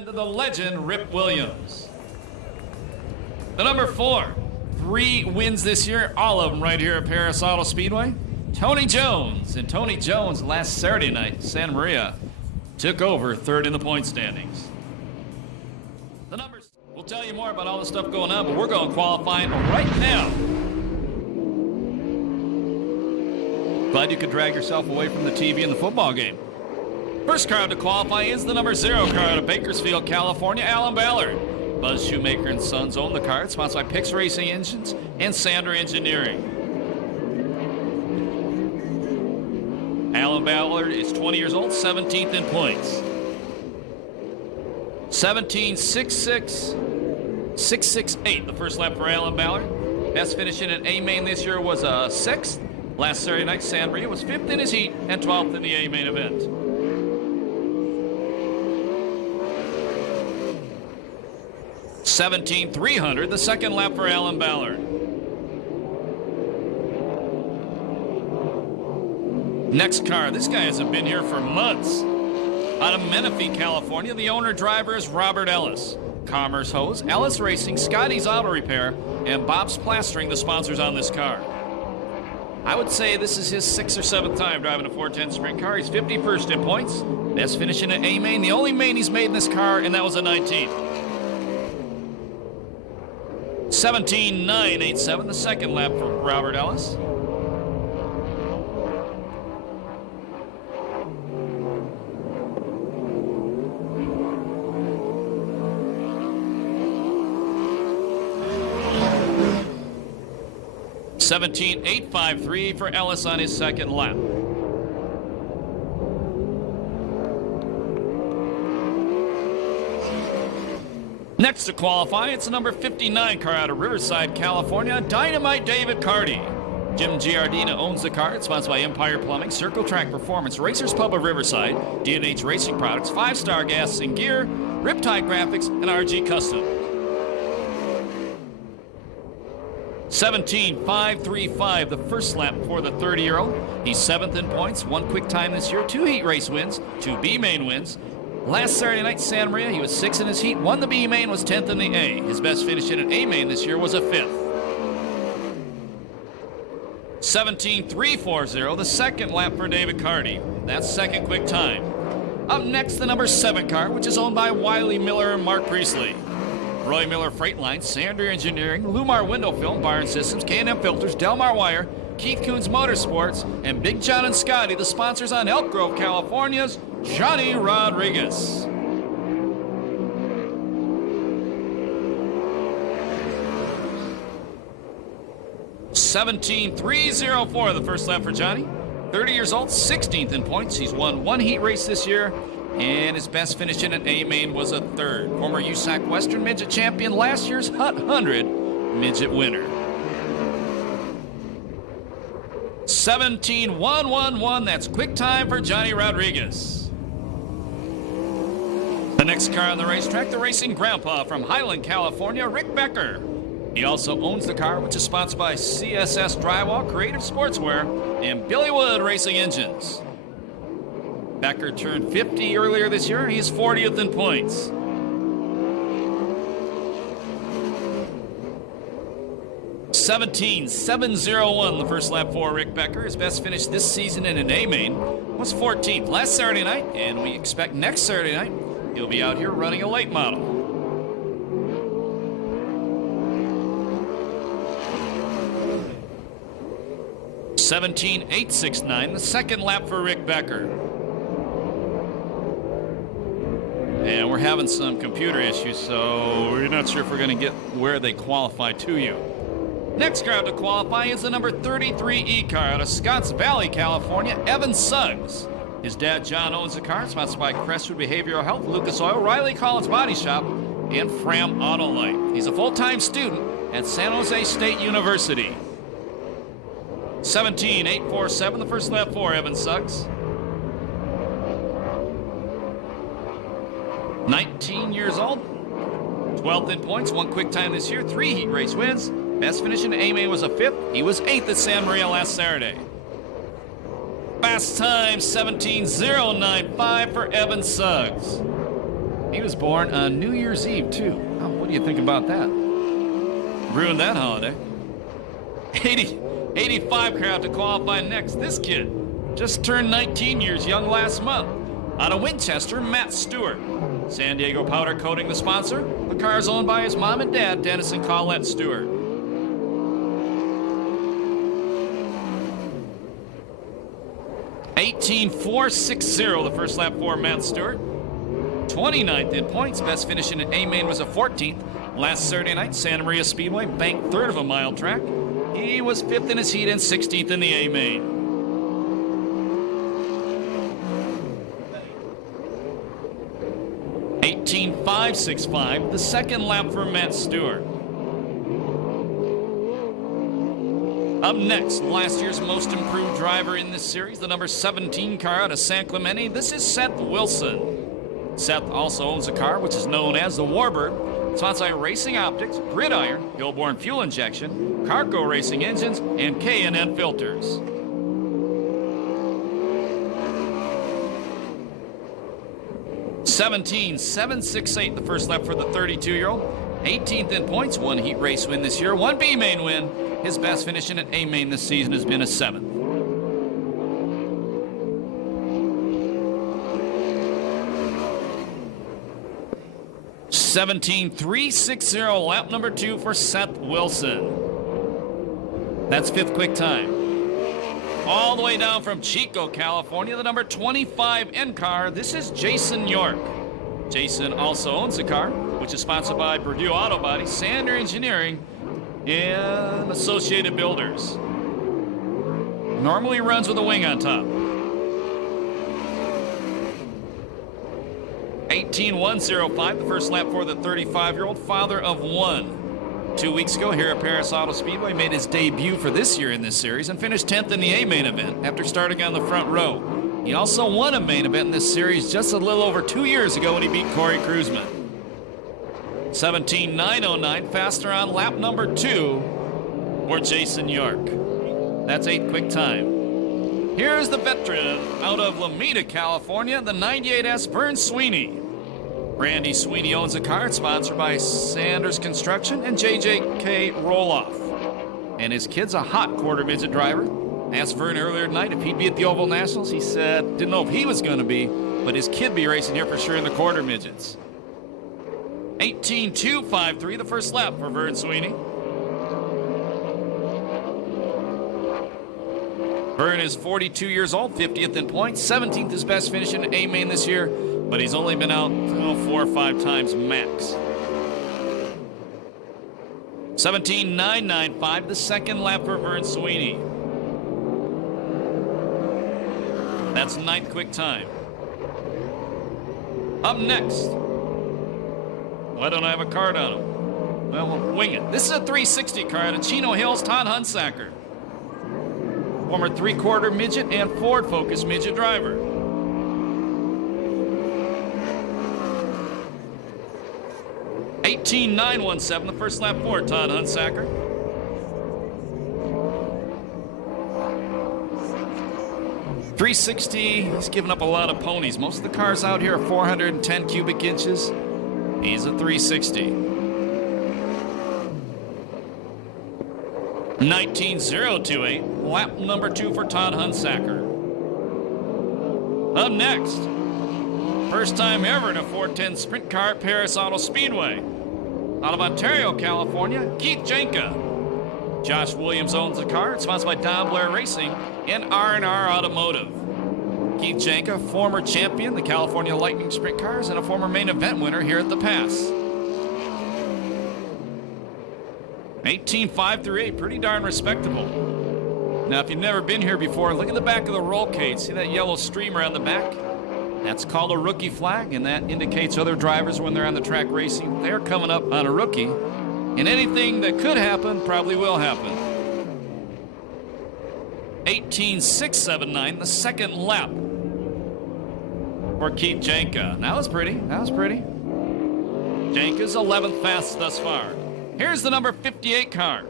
legend, the legend, Rip Williams. The number 4, 3 wins this year, all of them right here at Perris Auto Speedway. Tony Jones. And Tony Jones last Saturday night, Santa Maria, took over third in the point standings. The numbers, we'll tell you more about all the stuff going on, but we're going qualifying right now. Glad you could drag yourself away from the TV and the football game. First car to qualify is the number 0 car out of Bakersfield, California, Alan Ballard. Buzz Shoemaker and Sons own the car. It's sponsored by Pix Racing Engines and Sander Engineering. Alan Ballard is 20 years old, 17th in points. 17.66, 6.68 the first lap for Alan Ballard. Best finish in an A main this year was a 6th. Last Saturday night, Santa Maria was 5th in his heat and 12th in the A main event. $17,300, the second lap for Alan Ballard. Next car, this guy hasn't been here for months. Out of Menifee, California, the owner-driver is Robert Ellis. Commerce Hose, Ellis Racing, Scotty's Auto Repair, and Bob's Plastering, the sponsors on this car. I would say this is his 6th or 7th time driving a 410 sprint car. He's 51st in points. Best finish in an A main, the only main he's made in this car, and that was a 19th. 17.987, the second lap for Robert Ellis. $17,853 for Ellis on his second lap. Next to qualify, it's the number 59 car out of Riverside, California, Dynamite David Carty. Jim Giardina owns the car. It's sponsored by Empire Plumbing, Circle Track Performance, Racers Pub of Riverside, D&H Racing Products, 5-Star Gas and Gear, Riptide Graphics, and RG Custom. 17.535 the first lap for the 30-year-old. He's 7th in points, 1 quick time this year, 2 heat race wins, 2 B main wins. Last Saturday night, Santa Maria, he was 6th in his heat, 1 the B main, was 10th in the A. His best finish in an A main this year was a 5th. 17.340 the second lap for David Carty. That's second quick time. Up next, the number 7 car, which is owned by Wiley Miller and Mark Priestley. Roy Miller Freight Line, Sander Engineering, Lumar Window Film, Barn Systems, K&M Filters, Delmar Wire, Keith Coons Motorsports, and Big John and Scotty, the sponsors on Elk Grove, California's Johnny Rodriguez. $17,304 the first lap for Johnny. 30 years old, 16th in points. He's won 1 heat race this year, and his best finish in an A main was a 3rd. Former USAC Western Midget Champion, last year's Hut 100 Midget winner. 17.111, that's quick time for Johnny Rodriguez. The next car on the racetrack, the racing grandpa from Highland, California, Rick Becker. He also owns the car, which is sponsored by CSS Drywall, Creative Sportswear, and Billy Wood Racing Engines. Becker turned 50 earlier this year. He's 40th in points. $17,701 the first lap for Rick Becker. His best finish this season in an A main was 14th last Saturday night, and we expect next Saturday night he'll be out here running a late model. $17,869 the second lap for Rick Becker. And we're having some computer issues, so we're not sure if we're going to get where they qualify to you. Next car to qualify is the number 33E car out of Scotts Valley, California, Evan Suggs. His dad, John, owns the car, sponsored by Crestwood Behavioral Health, Lucas Oil, Riley Collins Body Shop, and Fram Autolite. He's a full-time student at San Jose State University. 17.847 the first lap for Evan Suggs. 19 years old, 12th in points, 1 quick time this year, 3 heat race wins. Best finish in A main was a 5th. He was 8th at Santa Maria last Saturday. Fast time, 17.095 for Evan Suggs. He He was born on New Year's Eve, too. Oh, what do you think about that? Ruined that holiday. 85 crowd to qualify next. This kid just turned 19 years young last month. Out of Winchester, Matt Stewart. San Diego Powder Coating, the sponsor. The car is owned by his mom and dad, Dennis and Colette Stewart. .18460, the first lap for Matt Stewart. 29th in points. Best finish in an A-main was a 14th. Last Saturday night, Santa Maria Speedway, banked third of a mile track. He was 5th in his heat and 16th in the A-main. .18565, the second lap for Matt Stewart. Up next, last year's most improved driver in this series, the number 17 car out of San Clemente. This is Seth Wilson. Seth also owns a car which is known as the Warbird, sponsored by Racing Optics, Gridiron, Hillborn Fuel Injection, Carco Racing Engines, and K&N Filters. .17768, the first lap for the 32-year-old. 18th in points, one heat race win this year, one B-main win. His best finish in an A-main this season has been a 7th. .17360, lap number 2 for Seth Wilson. That's 5th quick time. All the way down from Chico, California, the number 25 N car. This is Jason York. Jason also owns a car, which is sponsored by Purdue Auto Body, Sander Engineering, and Associated Builders. Normally runs with a wing on top. .18105, the first lap for the 35-year-old, father of one. 2 weeks ago here at Perris Auto Speedway, made his debut for this year in this series and finished 10th in the A-main event after starting on the front row. He also won a main event in this series just a little over 2 years ago when he beat Corey Kruzman. .17909, faster on lap number 2 for Jason York. That's 8th quick time. Here's the veteran out of Lomita, California, the 98S Vern Sweeney. Randy Sweeney owns a car. It's sponsored by Sanders Construction and JJK Roloff. And his kid's a hot quarter midget driver. I asked Vern earlier tonight if he'd be at the Oval Nationals. He said didn't know if he was going to be, but his kid be racing here for sure in the quarter midgets. .18253, the first lap for Vern Sweeney. Vern is 42 years old, 50th in points, 17th his best finish in A-main this year, but he's only been out 4 or 5 times max. .17995, the second lap for Vern Sweeney. That's 9th quick time. Up next. Why don't I have a card on him? Well, we'll wing it. This is a 360 car out of Chino Hills, Todd Hunsacker. Former 3/4 midget and Ford Focus midget driver. .18917, the first lap for Todd Hunsacker. .360, he's given up a lot of ponies. Most of the cars out here are 410 cubic inches. He's a 360. .19028, lap number 2 for Todd Hunsacker. Up next, first time ever in a 410 sprint car at Perris Auto Speedway. Out of Ontario, California, Keith Janka. Josh Williams owns the car. It's sponsored by Don Blair Racing and R&R Automotive. Keith Janka, former champion, the California Lightning Sprint Cars, and a former main event winner here at the Pass. .18538, pretty darn respectable. Now, if you've never been here before, look at the back of the roll cage. See that yellow streamer on the back? That's called a rookie flag, and that indicates other drivers when they're on the track racing, they're coming up on a rookie. And anything that could happen probably will happen. .18679, the second lap for Keith Janka. That was pretty. That was pretty. Janka's 11th fastest thus far. Here's the number 58 car.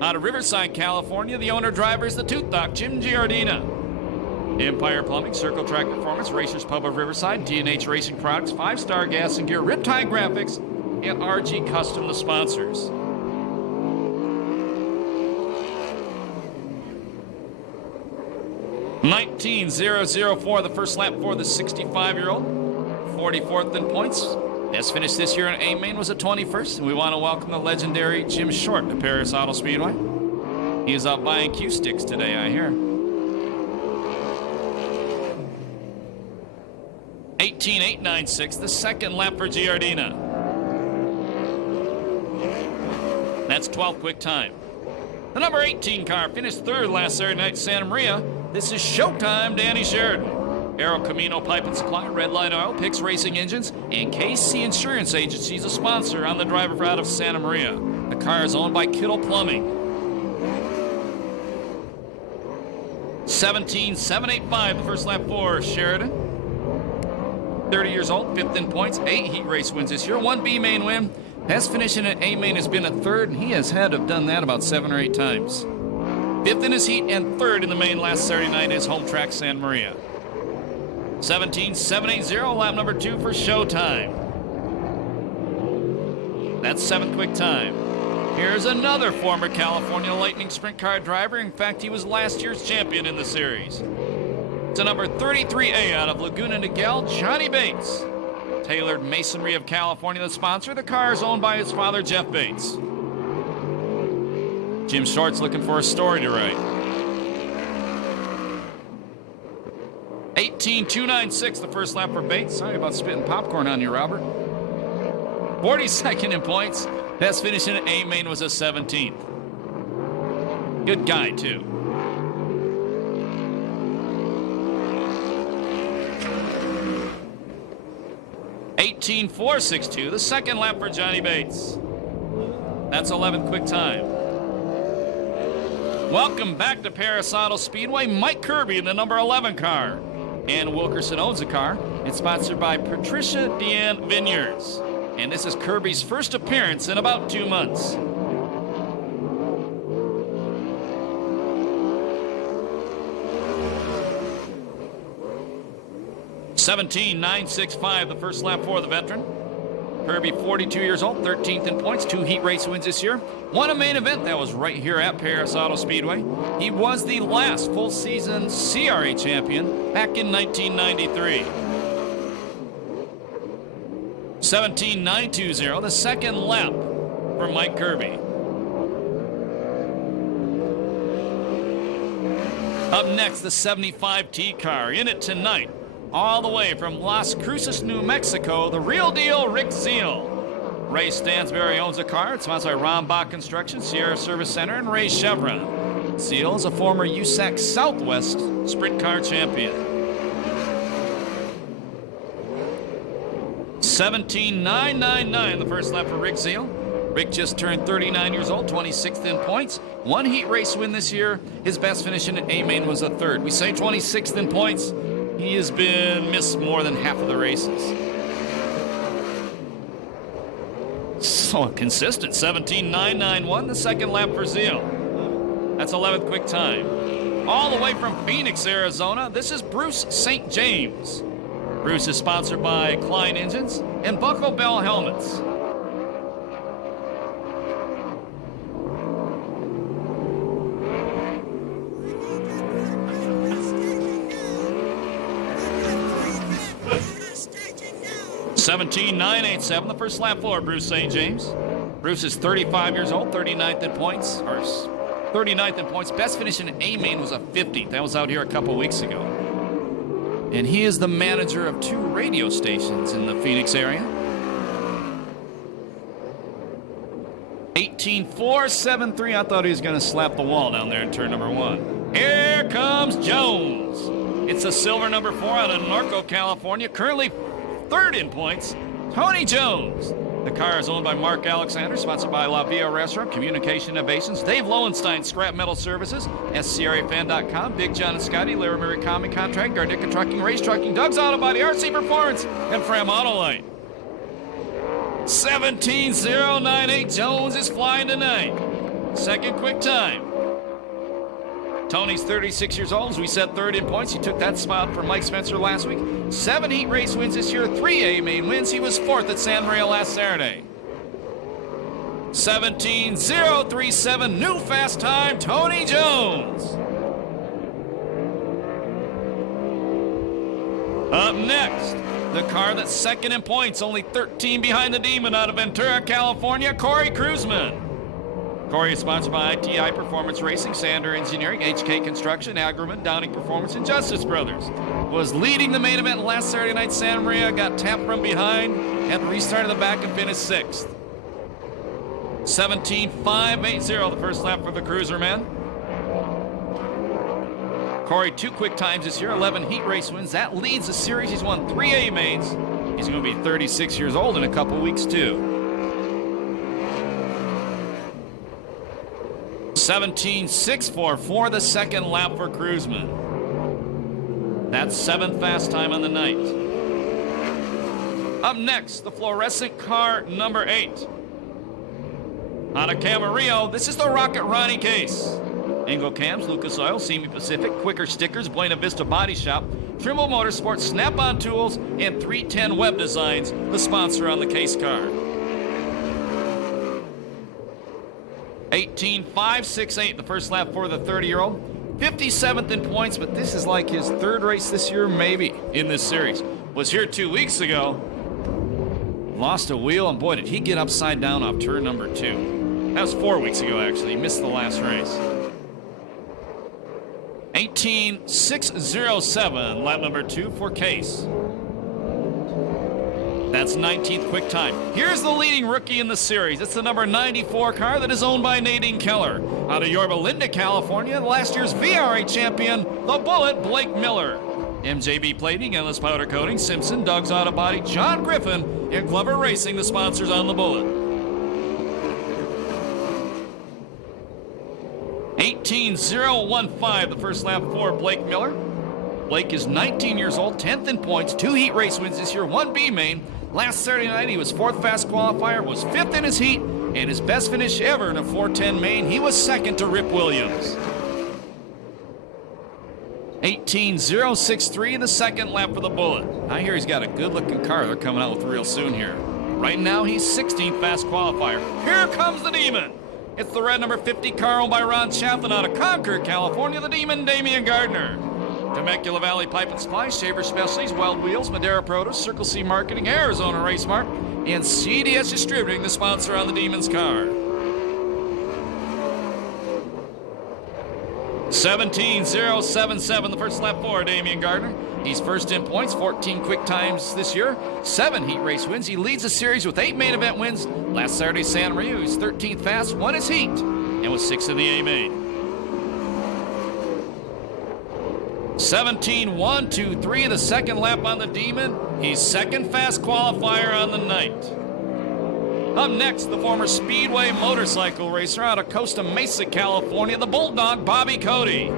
Out of Riverside, California, the owner driver is the Tooth Doc, Jim Giardina. Empire Plumbing, Circle Track Performance, Racers Pub of Riverside, D&H Racing Products, 5-Star Gas and Gear, Riptide Graphics, and RG Custom, the sponsors. $19,004, the first lap for the 65-year-old. 44th in points. Best finish this year in A-Main was a 21st. And we want to welcome the legendary Jim Short to Perris Auto Speedway. He is out buying cue sticks today, I hear. 18,896, the second lap for Giardina. That's 12th quick time. The number 18 car finished third last Saturday night in Santa Maria. This is Showtime, Danny Sheridan. Aero Camino Pipe and Supply, Redline Oil, Pix Racing Engines, and KC Insurance Agency is a sponsor on the driver out of Santa Maria. The car is owned by Kittle Plumbing. 17,785, the first lap for Sheridan. 30 years old, 5th in points, 8 heat race wins this year, 1 B-Main win. Best finishing at A-Main has been a 3rd, and he has had to have done that about 7 or 8 times. 5th in his heat and 3rd in the main last Saturday night in his home track, Santa Maria. 17,780, lap number 2 for Showtime. That's 7th quick time. Here's another former California Lightning Sprint Car driver. In fact, he was last year's champion in the series. It's a number 33A out of Laguna Niguel, Johnny Bates. Tailored Masonry of California, the sponsor. The car is owned by his father, Jeff Bates. Jim Short's looking for a story to write. 18,296, the first lap for Bates. Sorry about spitting popcorn on you, Robert. 42nd in points. Best finish in A-Main was a 17th. Good guy, too. $18,462, the second lap for Johnny Bates. That's 11th quick time. Welcome back to Perris Auto Speedway. Mike Kirby in the number 11 car. Ann Wilkerson owns the car. It's sponsored by Patricia Deanne Vineyards. And this is Kirby's first appearance in about 2 months. $17,965, the first lap for the veteran. Kirby, 42 years old, 13th in points, 2 heat race wins this year. Won a main event that was right here at Perris Auto Speedway. He was the last full season CRA champion back in 1993. 17,920, the second lap for Mike Kirby. Up next, the 75T car. In it tonight, all the way from Las Cruces, New Mexico, the real deal, Rick Zeal. Ray Stansberry owns the car. It's sponsored by Ron Bach Construction, Sierra Service Center, and Ray Chevron. Zeal is a former USAC Southwest Sprint Car champion. 17,999, the first lap for Rick Zeal. Rick just turned 39 years old, 26th in points. 1 heat race win this year. His best finish in A-Main was a 3rd. We say 26th in points. He has been missed more than half of the races. So consistent. 17,991, the second lap for Zeal. That's 11th quick time. All the way from Phoenix, Arizona, this is Bruce St. James. Bruce is sponsored by Klein Engines and Buckle Bell Helmets. $17,987, the first lap for Bruce St. James. Bruce is 35 years old, 39th in points, or 39th in points. Best finish in A-Main was a 50th. That was out here a couple weeks ago. And he is the manager of 2 radio stations in the Phoenix area. 18,473. I thought he was going to slap the wall down there in turn number 1. Here comes Jones. It's a silver number 4 out of Norco, California. Currently 3rd in points, Tony Jones. The car is owned by Mark Alexander, sponsored by La Via Restaurant, Communication Innovations, Dave Lowenstein, Scrap Metal Services, SCRAFan.com, Big John and Scotty, Laramie Common Contract, Garnica Trucking, Race Trucking, Doug's Auto Body, RC Performance, and Fram Autolite. 17,098, Jones is flying tonight. Second quick time. Tony's 36 years old. As we said, third in points. He took that spot from Mike Spencer last week. 7 heat race wins this year, 3 A main wins. He was fourth at Santa Maria last Saturday. 17.037, new fast time, Tony Jones. Up next, the car that's second in points, only 13 behind the Demon out of Ventura, California, Corey Cruzman. Corey is sponsored by ITI Performance Racing, Sander Engineering, HK Construction, Agriman, Downing Performance, and Justice Brothers. Was leading the main event last Saturday night. Santa Maria got tapped from behind, had to restart at the back and finished sixth. 17.580 the first lap for the Cruiser man. Corey, 2 quick times this year, 11 heat race wins. That leads the series. He's won 3 A mains. He's going to be 36 years old in a couple weeks, too. 17.644 the second lap for Cruzman. That's 7th fast time on the night. Up next, the fluorescent car number 8. Out of Camarillo, this is the Rocket Ronnie case. Engel Cams, Lucas Oil, Semi Pacific, Quicker Stickers, Buena Vista Body Shop, Trimble Motorsports, Snap-on Tools, and 310 Web Designs, the sponsor on the case car. 18.568 the first lap for the 30-year-old. 57th in points, but this is like his third race this year, maybe, in this series. Was here 2 weeks ago. Lost a wheel, and boy, did he get upside down off turn number 2. That was 4 weeks ago, actually. He missed the last race. 18.607, lap number 2 for Case. That's 19th quick time. Here's the leading rookie in the series. It's the number 94 car that is owned by Nadine Keller. Out of Yorba Linda, California, last year's VRA champion, the Bullet, Blake Miller. MJB Plating, Endless Powder Coating, Simpson, Doug's Auto Body, John Griffin, and Glover Racing, the sponsors on the Bullet. 18.015 the first lap for Blake Miller. Blake is 19 years old, 10th in points, 2 heat race wins this year, 1 B main. Last Saturday night he was 4th fast qualifier, was 5th in his heat, and his best finish ever in a 410 main. He was 2nd to Rip Williams. 18.063 in the second lap for the Bullet. I hear he's got a good-looking car they're coming out with real soon here. Right now he's 16th fast qualifier. Here comes the Demon. It's the red number 50 car owned by Ron Chaplin out of Concord, California, the Demon, Damian Gardner. Temecula Valley Pipe and Supply, Shaver Specialties, Wild Wheels, Madera Produce, Circle C Marketing, Arizona Race Mart, and CDS Distributing, the sponsor on the Demon's car. 17.077 the first lap for Damian Gardner. He's first in points, 14 quick times this year, 7 heat race wins. He leads the series with 8 main event wins. Last Saturday, Santa Maria, he was 13th fast, won his heat, and was 6th in the A main. 17.123 the second lap on the Demon. He's 2nd fast qualifier on the night. Up next, the former Speedway motorcycle racer out of Costa Mesa, California, the Bulldog, Bobby Cody.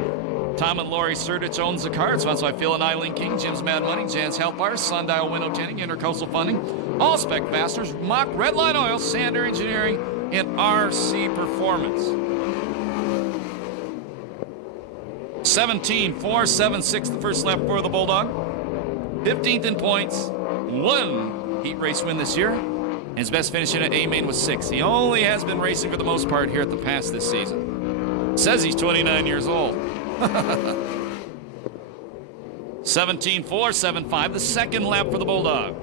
Tom and Lori Surdich owns the car. It's sponsored by Phil and Eileen King, Jim's Mad Money, Jan's Health Bars, Sundial Window Tinting, Intercoastal Funding, All Spec Fasteners, Mock Redline Oil, Sander Engineering, and RC Performance. 17.476 the first lap for the Bulldog. 15th in points, 1 heat race win this year. And his best finish in an A main was 6th. He only has been racing for the most part here at the Pass this season. Says he's 29 years old. 17.475 the second lap for the Bulldog.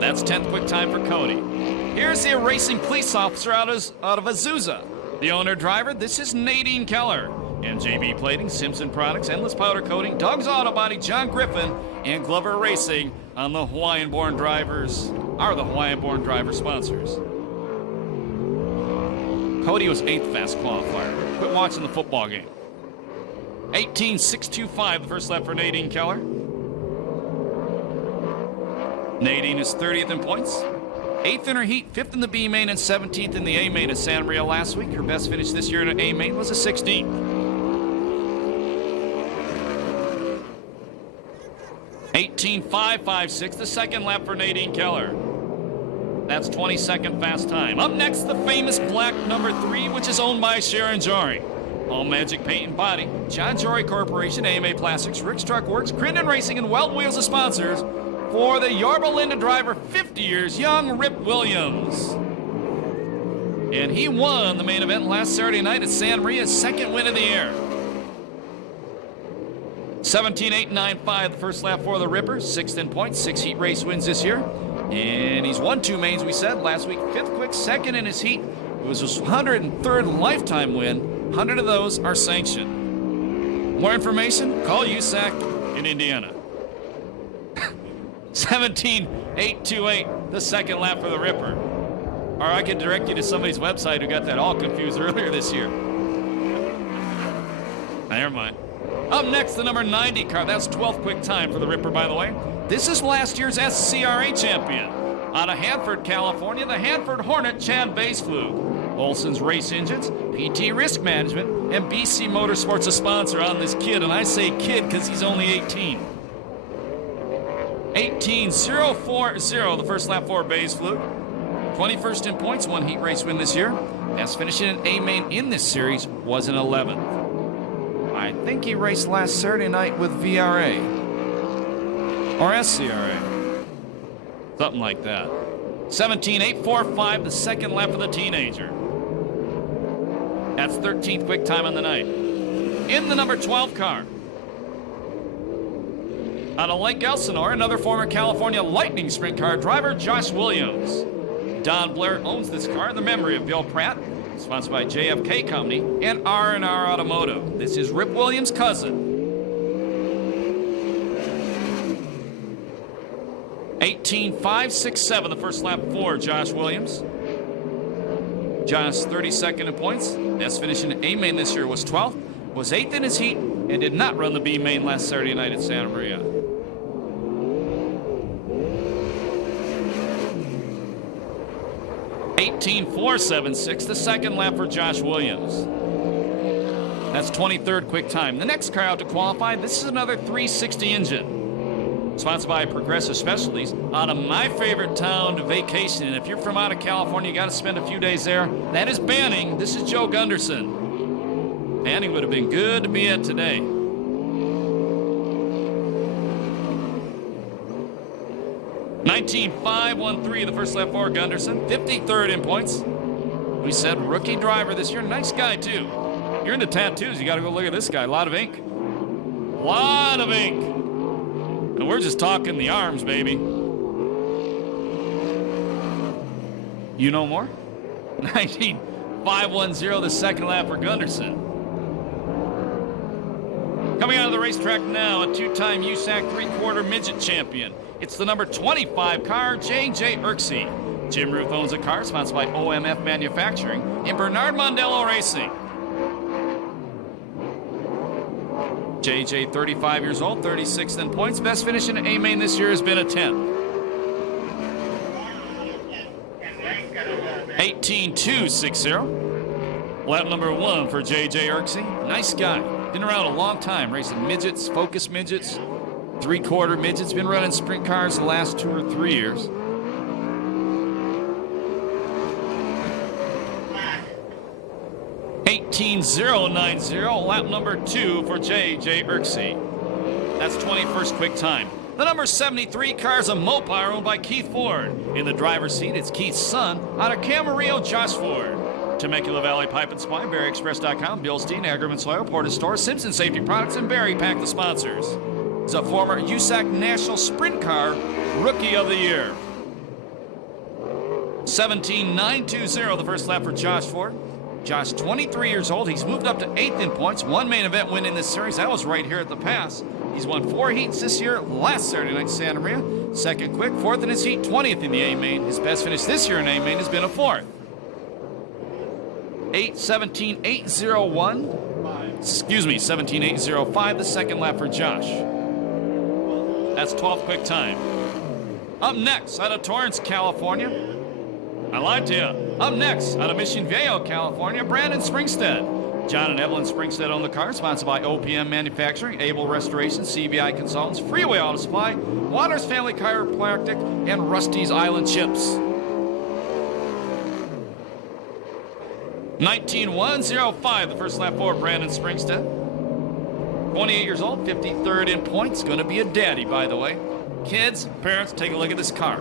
That's 10th quick time for Cody. Here's the racing police officer out of Azusa. The owner-driver, this is Nadine Keller. MJB Plating, Simpson Products, Endless Powder Coating, Doug's Auto Body, John Griffin, and Glover Racing on the Hawaiian-born drivers, are the Hawaiian-born driver sponsors. Cody was 8th fast qualifier. Quit watching the football game. 18.625 the first lap for Nadine Keller. Nadine is 30th in points. 8th in her heat, 5th in the B main, and 17th in the A main at Santa Maria last week. Her best finish this year in an A main was a 16th. 18.556 the second lap for Nadine Keller. That's 22nd fast time. Up next, the famous black number 3, which is owned by Sharon Jory. All Magic Paint and Body, John Jory Corporation, AMA Plastics, Rick's Truck Works, Crittenden Racing, and Weld Wheels are sponsors for the Yorba Linda driver, 50 years young, Rip Williams. And he won the main event last Saturday night at Santa Maria, second win of the year. 17.895 the first lap for the Ripper, 6th in points, 6 heat race wins this year. And he's won 2 mains, we said, last week, 5th quick, 2nd in his heat. It was his 103rd lifetime win. 100 of those are sanctioned. More information? Call USAC in Indiana. 17.828 the second lap for the Ripper. Or I could direct you to somebody's website who got that all confused earlier this year. Never mind. Up next, the number 90 car. That's 12th quick time for the Ripper, by the way. This is last year's SCRA champion. Out of Hanford, California, the Hanford Hornet, Chad Baseflug. Olson's Race Engines, PT Risk Management, and BC Motorsports a sponsor on this kid. And I say kid because he's only 18. 18.040 the first lap for Baseflug. 21st in points, 1 heat race win this year. As finishing an A main in this series was an 11th. I think he raced last Saturday night with VRA or SCRA, something like that. 17.845 the second lap for the teenager. That's 13th quick time on the night. In the number 12 car, out of Lake Elsinore, another former California Lightning Sprint car driver, Josh Williams. Don Blair owns this car in the memory of Bill Pratt, sponsored by JFK Company and R&R Automotive. This is Rip Williams' cousin. 18.567 the first lap for Josh Williams. Josh 32nd in points. That's finishing A main this year was 12th, was 8th in his heat, and did not run the B main last Saturday night at Santa Maria. 18.476 the second lap for Josh Williams. That's 23rd quick time. The next car out to qualify, this is another 360 engine. Sponsored by Progressive Specialties out of my favorite town to vacation. And if you're from out of California, you got to spend a few days there. That is Banning. This is Joe Gunderson. Banning would have been good to be at today. 19.513 the first lap for Gunderson. 53rd in points. We said rookie driver this year. Nice guy, too. You're into tattoos, you got to go look at this guy. A lot of ink. A lot of ink. And we're just talking the arms, baby. You know more? 19.510 the second lap for Gunderson. Coming out of the racetrack now, a 2-time USAC 3/4 midget champion. It's the number 25 car, J.J. Irksey. Jim Ruth owns a car, sponsored by OMF Manufacturing and Bernard Mondello Racing. J.J. 35 years old, 36th in points. Best finish in A main this year has been a 10th. 18.260. Lap number 1 for J.J. Irksey. Nice guy. Been around a long time, racing midgets, focus midgets, 3/4 midgets. Been running sprint cars the last 2 or 3 years. $18.090, lap number 2 for J.J. Irksey. That's 21st quick time. The number 73 car is a Mopar owned by Keith Ford. In the driver's seat, it's Keith's son out of Camarillo, Josh Ford. Temecula Valley Pipe and Supply, BarryExpress.com, Bill Steen, Agriman Soil, Portage Store, Simpson Safety Products, and Barry Pack, the sponsors. He's a former USAC National Sprint Car Rookie of the Year. 17.920 the first lap for Josh Ford. Josh, 23 years old. He's moved up to 8th in points. 1 main event win in this series. That was right here at the pass. He's won 4 heats this year. Last Saturday night, Santa Maria. 2nd quick, 4th in his heat, 20th in the A main. His best finish this year in A main has been a 4th. 17.801. Excuse me, 17.805. The second lap for Josh. That's 12th quick time. Up next, out of Torrance, California. I lied to you. Up next, out of Mission Viejo, California, Brandon Springstead. John and Evelyn Springstead own the car, sponsored by OPM Manufacturing, Able Restoration, CBI Consultants, Freeway Auto Supply, Waters Family Chiropractic, and Rusty's Island Chips. 19.105, the first lap for Brandon Springstead. 28 years old, 53rd in points. Going to be a daddy, by the way. Kids, parents, take a look at this car.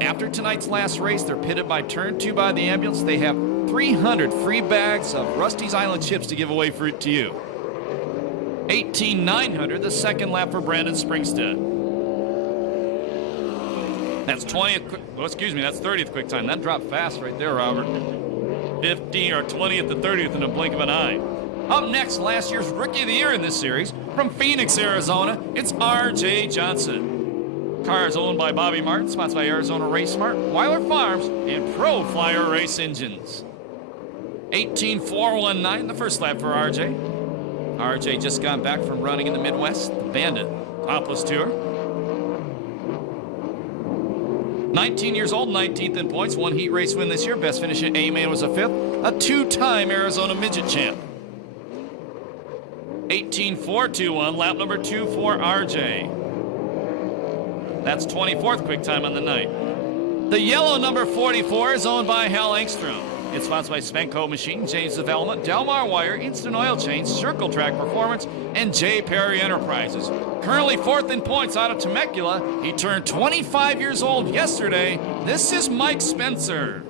After tonight's last race, they're pitted by turn 2 by the ambulance. They have 300 free bags of Rusty's Island chips to give away to you. 18,900, the second lap for Brandon Springstead. That's 20th, that's 30th quick time. That dropped fast right there, Robert. 15 or 20th to 30th in a blink of an eye. Up next, last year's Rookie of the Year in this series, from Phoenix, Arizona, it's R.J. Johnson. Car is owned by Bobby Martin, sponsored by Arizona Race Smart, Weiler Farms, and Pro Flyer Race Engines. 18.419, the first lap for R.J. R.J. just got back from running in the Midwest, the Bandit Topless Tour. 19 years old, 19th in points, one heat race win this year. Best finish at A-Main was a 5th. A 2-time Arizona Midget champ. 18.421, lap number 2 for RJ. That's 24th quick time on the night. The yellow number 44 is owned by Hal Engstrom. It's sponsored by Spenco Machine, James Development, Delmar Wire, Instant Oil Change, Circle Track Performance, and J. Perry Enterprises. Currently 4th in points out of Temecula. He turned 25 years old yesterday. This is Mike Spencer.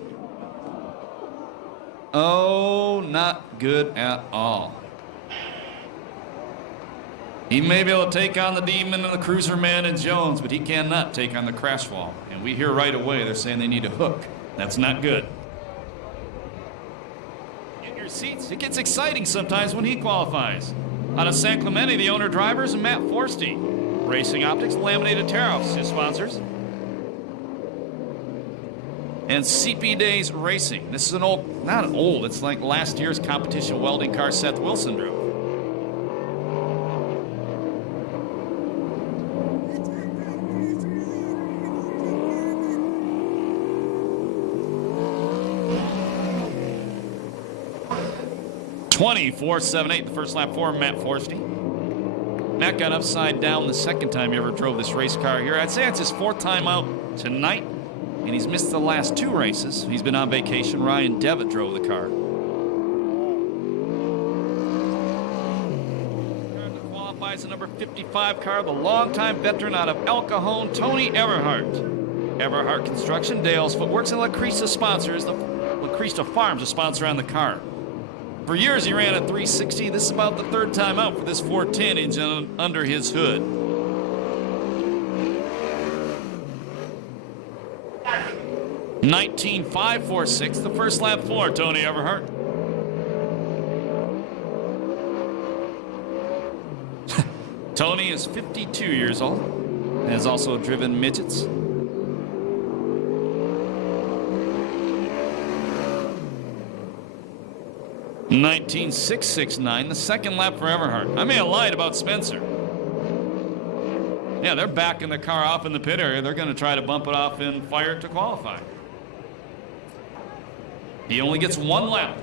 Oh, not good at all. He may be able to take on the Demon and the Cruiser Man and Jones, but he cannot take on the Crash Wall. And we hear right away they're saying they need a hook. That's not good. Seats. It gets exciting sometimes when he qualifies. Out of San Clemente, the owner drivers and Matt Forsty. Racing Optics, Laminated Tariffs, his sponsors. And CP Days Racing. This is an old, not an old, it's like last year's competition welding car Seth Wilson drove. .2478, the first lap for Matt Forsty. Matt got upside down the second time he ever drove this race car here. I'd say it's his 4th time out tonight, and he's missed the last 2 races. He's been on vacation. Ryan Devitt drove the car. Qualifies the number 55 car, the longtime veteran out of El Cajon, Tony Everhart. Everhart Construction, Dale's Footworks, and La Crista sponsors. The La Crista Farms, a sponsor on the car. For years, he ran at 360. This is about the 3rd time out for this 410 engine under his hood. .19546, the first lap for Tony Everhart. Tony is 52 years old and has also driven midgets. .19669, the second lap for Everhart. I may have lied about Spencer. Yeah, they're backing the car off in the pit area. They're going to try to bump it off and fire it to qualify. He only gets 1 lap.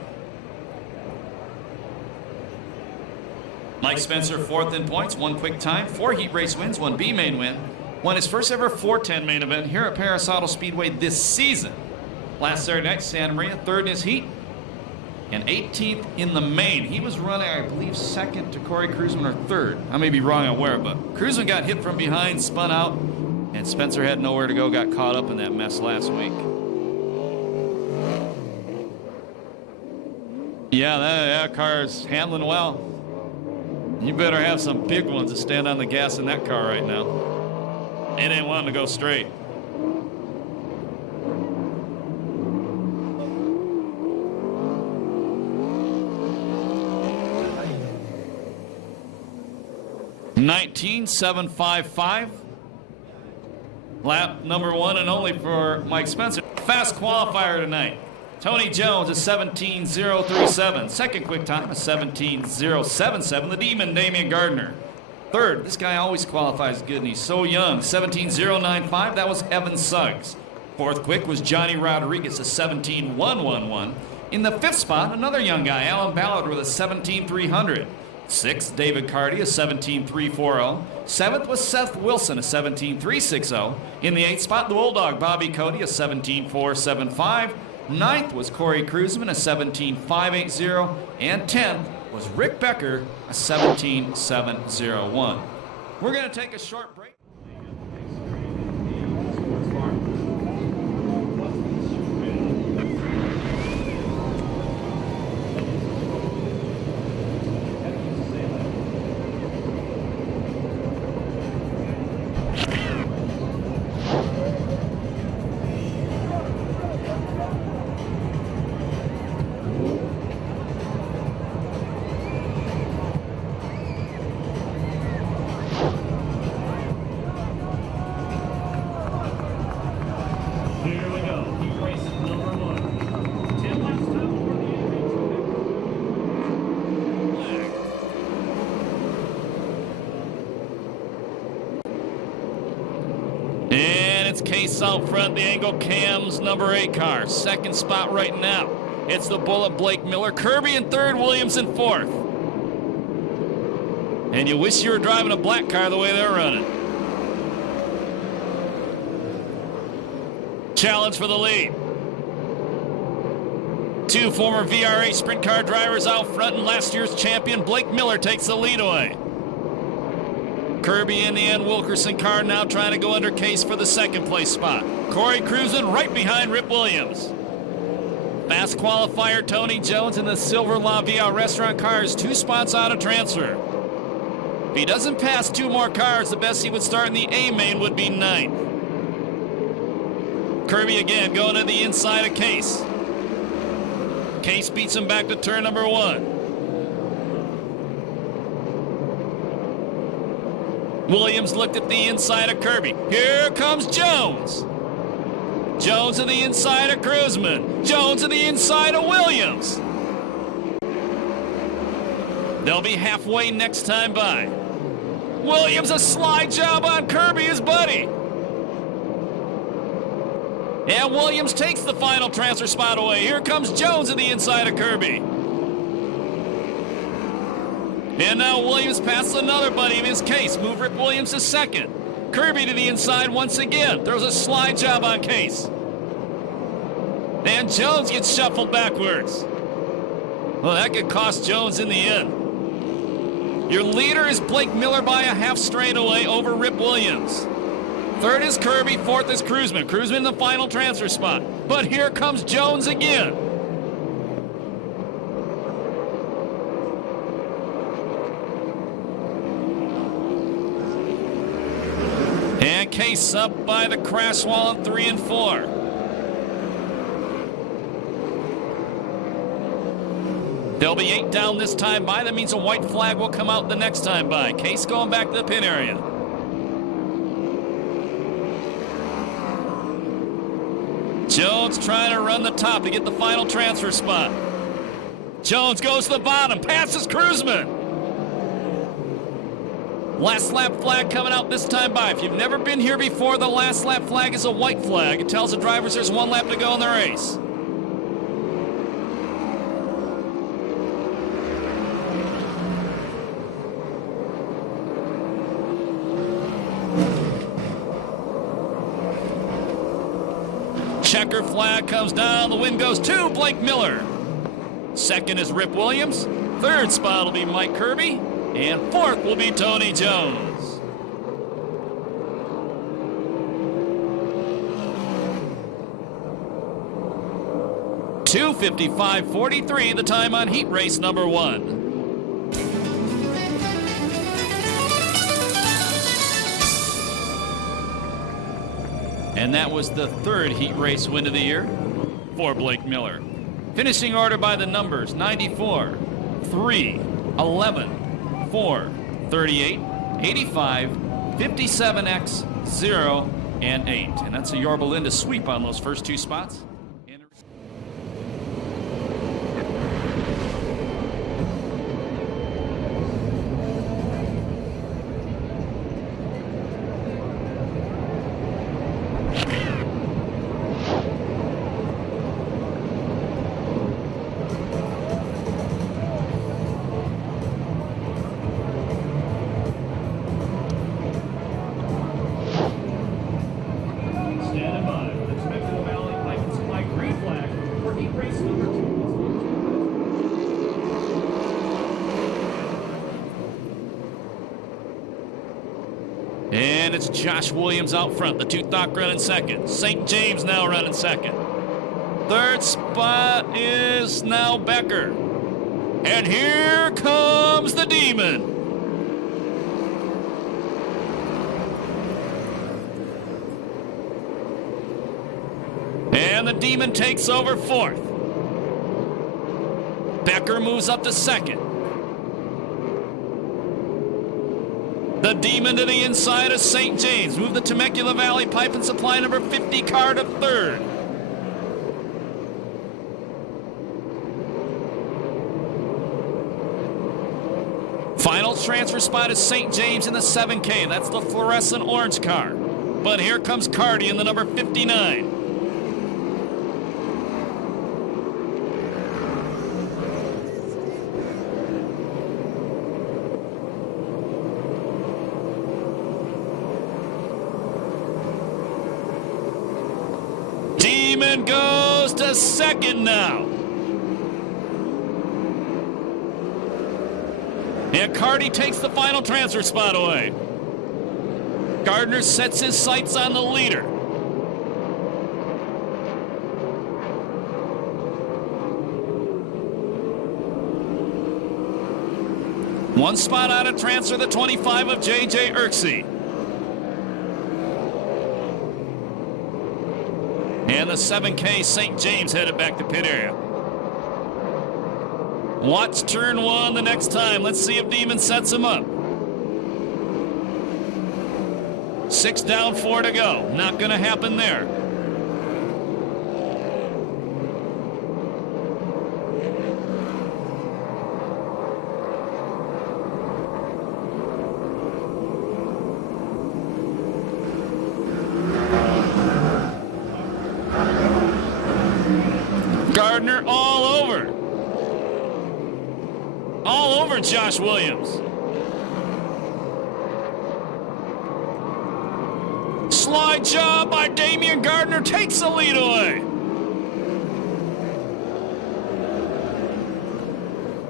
Mike Spencer 4th in points, 1 quick time, 4 heat race wins, 1 B main win. Won his first ever 410 main event here at Perris Auto Speedway this season. Last Saturday night, Santa Maria, 3rd in his heat. And 18th in the main. He was running, I believe, 2nd to Corey Cruzman or 3rd. I may be wrong on where, but Cruzman got hit from behind, spun out, and Spencer had nowhere to go, got caught up in that mess last week. Yeah, that car's handling well. You better have some big ones to stand on the gas in that car right now. It ain't wanting to go straight. .19755, lap number 1 and only for Mike Spencer. Fast qualifier tonight. Tony Jones, a 17.037. Second quick time, a 17.077. The Demon, Damian Gardner. 3rd, this guy always qualifies good and he's so young, 17.095. That was Evan Suggs. 4th quick was Johnny Rodriguez, a 17.111. In the 5th spot, another young guy, Alan Ballard, with a 17.300. 6th, David Carty, a 17.340. 7th was Seth Wilson, a 17.360. In the 8th spot, the Bulldog, Bobby Cody, a 17.475. 9th was Corey Kruzman, a 17.580. And 10th was Rick Becker, a 17.701. We're going to take a short break. And it's Case out front, the angle Cam's number 8 car. Second spot right now. It's the Bullet Blake Miller. Kirby in third, Williams in fourth. And you wish you were driving a black car the way they're running. Challenge for the lead. 2 former VRA sprint car drivers out front, and last year's champion Blake Miller takes the lead away. Kirby in the Ann Wilkerson car now trying to go under Case for the second place spot. Corey Kruzman right behind Rip Williams. Fast qualifier Tony Jones in the Silver La Via restaurant car is 2 spots out of transfer. If he doesn't pass 2 more cars, the best he would start in the A main would be 9th. Kirby again going to the inside of Case. Case beats him back to turn number 1. Williams looked at the inside of Kirby. Here comes Jones. Jones to the inside of Kruzman. Jones to the inside of Williams. They'll be halfway next time by. Williams a slide job on Kirby, his buddy. And Williams takes the final transfer spot away. Here comes Jones to the inside of Kirby. And now Williams passes another buddy of his Case. Move Rip Williams to second. Kirby to the inside once again. Throws a slide job on Case. And Jones gets shuffled backwards. Well, that could cost Jones in the end. Your leader is Blake Miller by a half straightaway over Rip Williams. Third is Kirby, fourth is Kruzman. Kruzman in the final transfer spot. But here comes Jones again. And Case up by the crash wall in 3 and 4. There'll be 8 down this time by. That means a white flag will come out the next time by. Case going back to the pit area. Jones trying to run the top to get the final transfer spot. Jones goes to the bottom, passes Kruzman. Last lap flag coming out this time by. If you've never been here before, the last lap flag is a white flag. It tells the drivers there's 1 lap to go in the race. Checker flag comes down. The win goes to Blake Miller. Second is Rip Williams. Third spot will be Mike Kirby. And fourth will be Tony Jones. .255.43 the time on heat race number 1. And that was the 3rd heat race win of the year for Blake Miller. Finishing order by the numbers: 94, 3, 11, 4, 38, 85, 57X, 0, and 8. And that's a Yorba Linda sweep on those first 2 spots. and it's Josh Williams out front. The two Thok running second. St. James now running second. Third spot is now Becker. And here comes the Demon. And the Demon takes over fourth. Becker moves up to second. The Demon to the inside of St. James. Move the Temecula Valley Pipe and Supply number 50 car to third. Final transfer spot is St. James in the 7K. That's the fluorescent orange car. But here comes Cardi in the number 59. Demon goes to second now. And Cardi takes the final transfer spot away. Gardner sets his sights on the leader. One spot out of transfer, the 25 of J.J. Irksey. And the 7K St. James headed back to pit area. Watch turn one the next time. Let's see if Demon sets him up. 6 down, 4 to go. Not going to happen there. Gardner all over. All over Josh Williams. Slide job by Damian Gardner takes the lead away.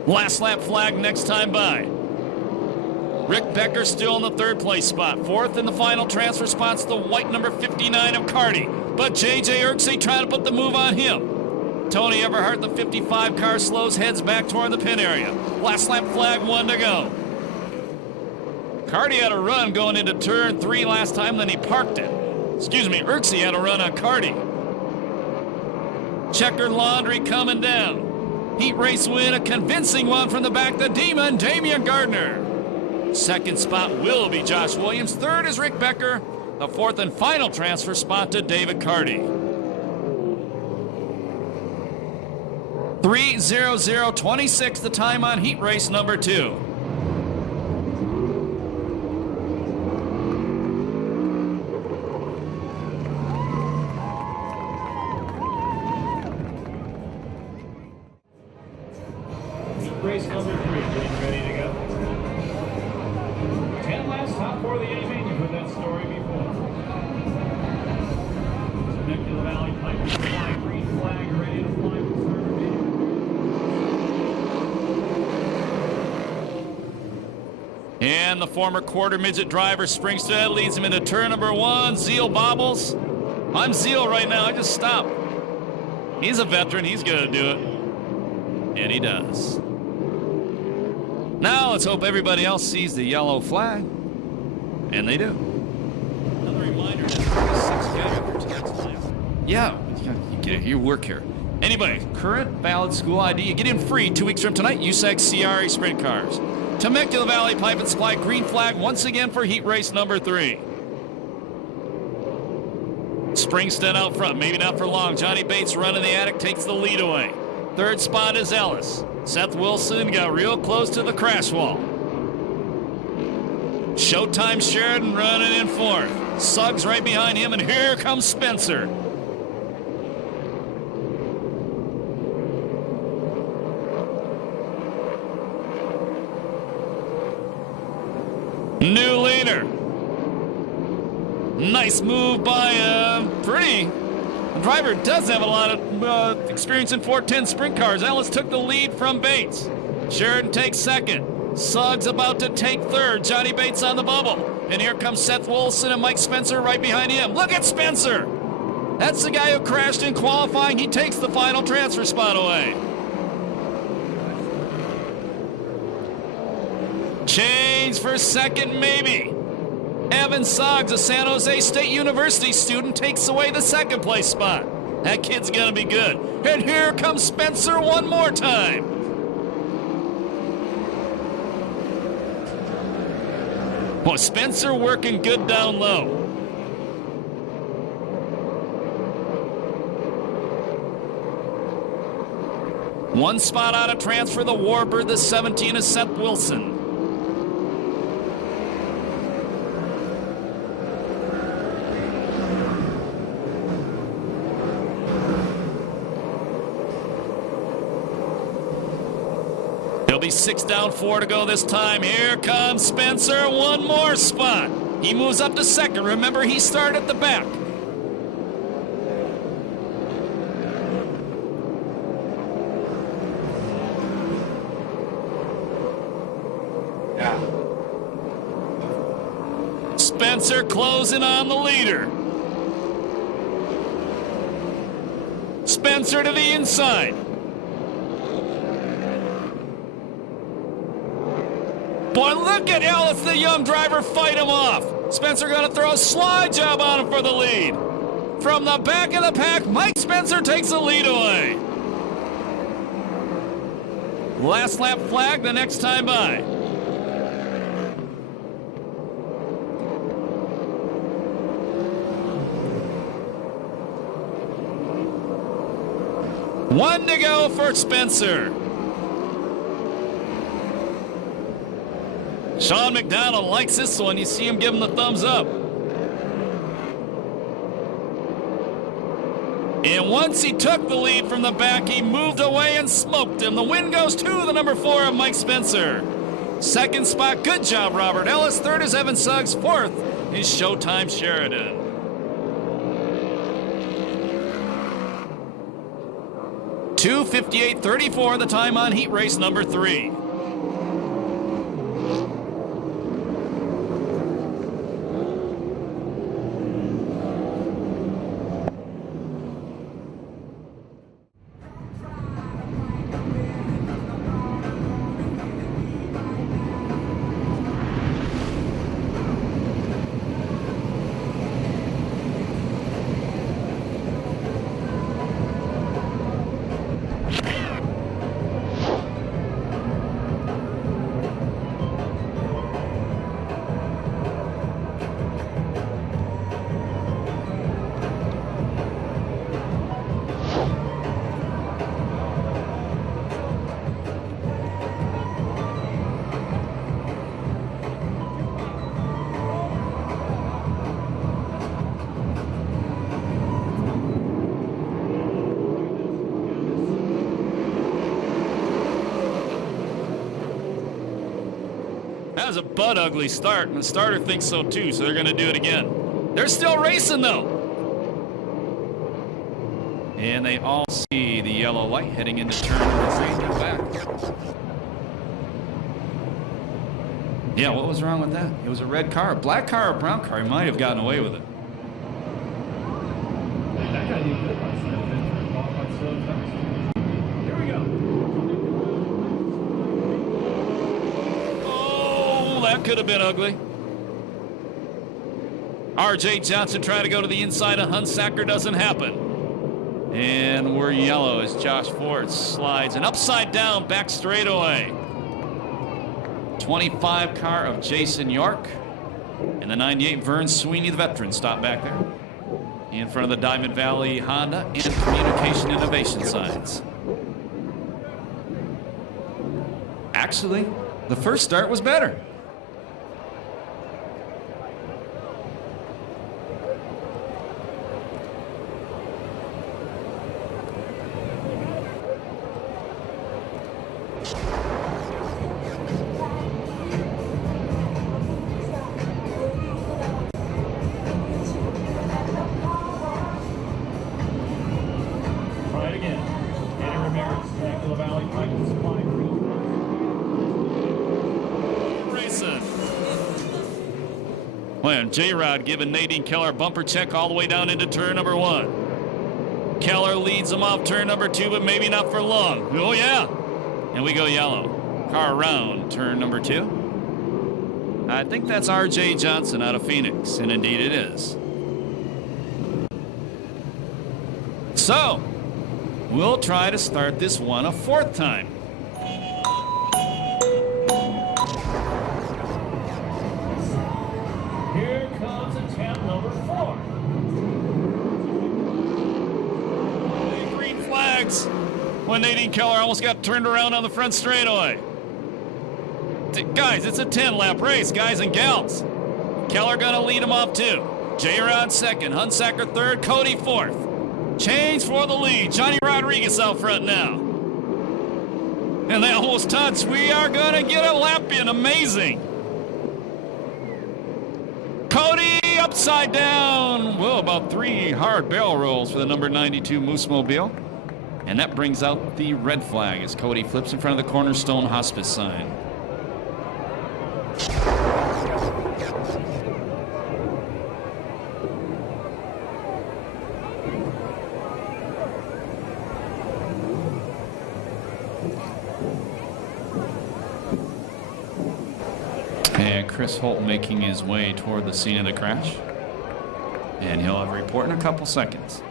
Last lap flag next time by. Rick Becker still in the third place spot. Fourth in the final transfer spot's the white number 59 of Cardi. But J.J. Irksey trying to put the move on him. Tony Everhart, the 55 car, slows, heads back toward the pit area. Last lap flag, 1 to go. Cardi had a run going into turn 3 last time, then he parked it. Excuse me, Irksey had a run on Cardi. Checkered laundry coming down. Heat race win, a convincing one from the back, the Demon, Damian Gardner. Second spot will be Josh Williams. Third is Rick Becker. The fourth and final transfer spot to David Cardi. 3:00:26 the time on heat race number 2. Heat race number 3, getting ready to go. 10 laps, top 4 of the evening. You've heard that story before. Temecula Valley Pipe Supply, green flag, ready to fly. And the former quarter midget driver Springstead leads him into turn number 1. Zeal bobbles. I'm Zeal right now. I just stopped. He's a veteran. He's going to do it. And he does. Now let's hope everybody else sees the yellow flag. And they do. Another reminder. Yeah, you get it. You work here. Anybody, current valid school ID. You get in free 2 weeks from tonight. USAC CRA sprint cars. Temecula Valley Pipe and Supply, green flag once again for heat race number 3. Springstead out front, maybe not for long. Johnny Bates running the attic, takes the lead away. Third spot is Ellis. Seth Wilson got real close to the crash wall. Showtime Sheridan running in fourth. Suggs right behind him, and here comes Spencer. New leader. Nice move by Pretty. The driver does have a lot of experience in 410 sprint cars. Ellis took the lead from Bates. Sheridan takes second. Suggs about to take third. Johnny Bates on the bubble. And here comes Seth Wilson and Mike Spencer right behind him. Look at Spencer! That's the guy who crashed in qualifying. He takes the final transfer spot away. Change for second, maybe. Evan Soggs, a San Jose State University student, takes away the second place spot. That kid's gonna be good. And here comes Spencer one more time. Well, Spencer working good down low. One spot out of transfer, the Warbird, the 17 is Seth Wilson. He'll be 6 down, 4 to go this time. Here comes Spencer, one more spot. He moves up to second. Remember, he started at the back. Spencer closing on the leader. Spencer to the inside. Boy, look at Ellis, the young driver, fight him off. Spencer gonna throw a slide job on him for the lead. From the back of the pack, Mike Spencer takes the lead away. Last lap flag the next time by. One to go for Spencer. Sean McDonald likes this one. You see him give him the thumbs up. And once he took the lead from the back, he moved away and smoked him. The win goes to the number 4 of Mike Spencer. Second spot, good job, Robert Ellis. Third is Evan Suggs. Fourth is Showtime Sheridan. .258.34 the time on heat race number 3. That was a butt ugly start, and the starter thinks so too, so they're going to do it again. They're still racing though. And they all see the yellow light heading into turn number 3 back. Yeah, what was wrong with that? It was a red car, a black car, or a brown car. He might have gotten away with it. That guy did good last night. Qualified slow fast. Here we go. That could have been ugly. R.J. Johnson trying to go to the inside of Hunsacker, doesn't happen. And we're yellow as Josh Ford slides an upside down back straightaway. 25 car of Jason York and the 98 Vern Sweeney, the veteran, stop back there in front of the Diamond Valley Honda and Communication Innovation signs. Actually, the first start was better. When J-Rod giving Nadine Keller a bumper check all the way down into turn number 1. Keller leads him off turn number 2, but maybe not for long. Oh, yeah. And we go yellow. Car around turn number 2. I think that's R.J. Johnson out of Phoenix, and indeed it is. So, we'll try to start this one a 4th time. Here comes attempt number 4. Green flags when Nadine Keller almost got turned around on the front straightaway. Guys, it's a 10-lap race, guys and gals. Keller gonna lead him off too. J-Rod 2nd, Hunsaker 3rd, Cody 4th. Change for the lead. Johnny Rodriguez out front now. And they almost touch. We are gonna get a lap in. Amazing. Cody upside down. Whoa, about 3 hard barrel rolls for the number 92 Moose Mobile. And that brings out the red flag as Cody flips in front of the Cornerstone Hospice sign. And Chris Holt making his way toward the scene of the crash. And he'll have a report in a couple seconds.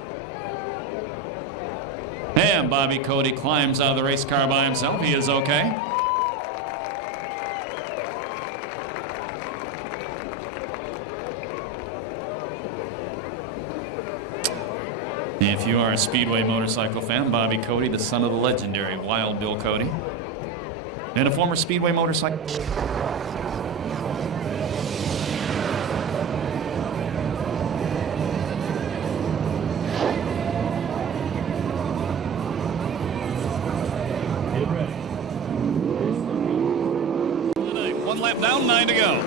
And Bobby Cody climbs out of the race car by himself. He is okay. If you are a Speedway motorcycle fan, Bobby Cody, the son of the legendary Wild Bill Cody, and a former Speedway motorcycle. One lap down, 9 to go.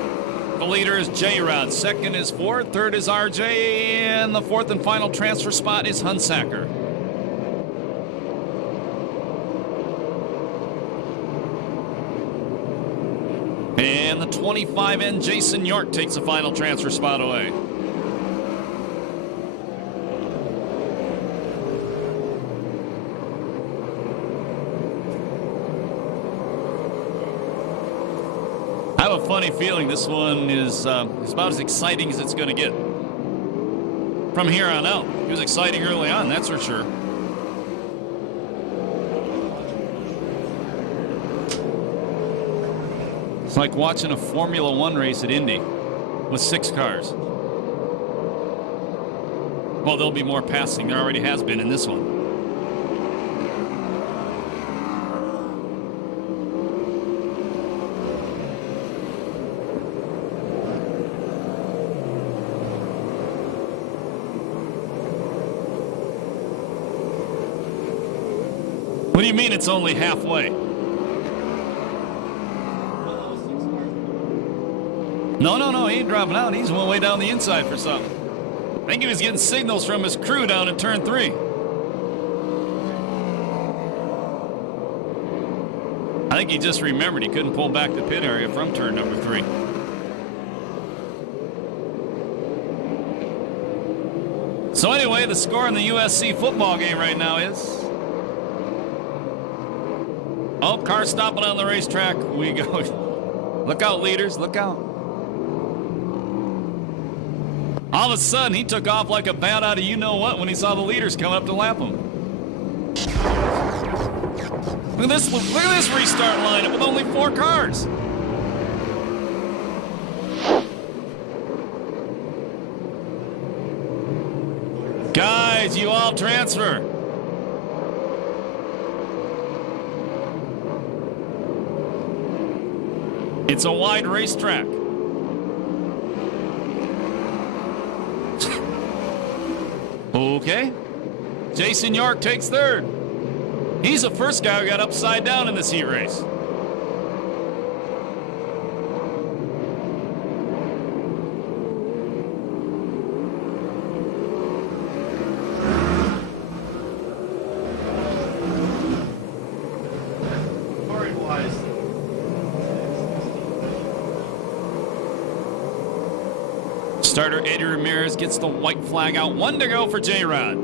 The leader is J-Rod, 2nd is Ford, 3rd is RJ, and the 4th and final transfer spot is Hunsaker. And the 25N Jason York takes the final transfer spot away. I have a funny feeling this one is about as exciting as it's going to get. From here on out. It was exciting early on, that's for sure. It's like watching a Formula One race at Indy with 6 cars. Well, there'll be more passing. There already has been in this one. What do you mean it's only halfway? No, he ain't dropping out. He's one way down the inside for something. I think he was getting signals from his crew down in turn 3. I think he just remembered he couldn't pull back the pit area from turn number 3. So anyway, the score in the USC football game right now is... Oh, car stopping on the racetrack. We go. Look out, leaders. Look out. All of a sudden, he took off like a bat out of you-know-what when he saw the leaders coming up to lap him. Look at this restart lineup with only 4 cars. Guys, you all transfer. It's a wide racetrack. Okay. Jason York takes 3rd. He's the first guy who got upside down in this heat race. Starter Eddie Ramirez gets the white flag out. 1 to go for J-Rod.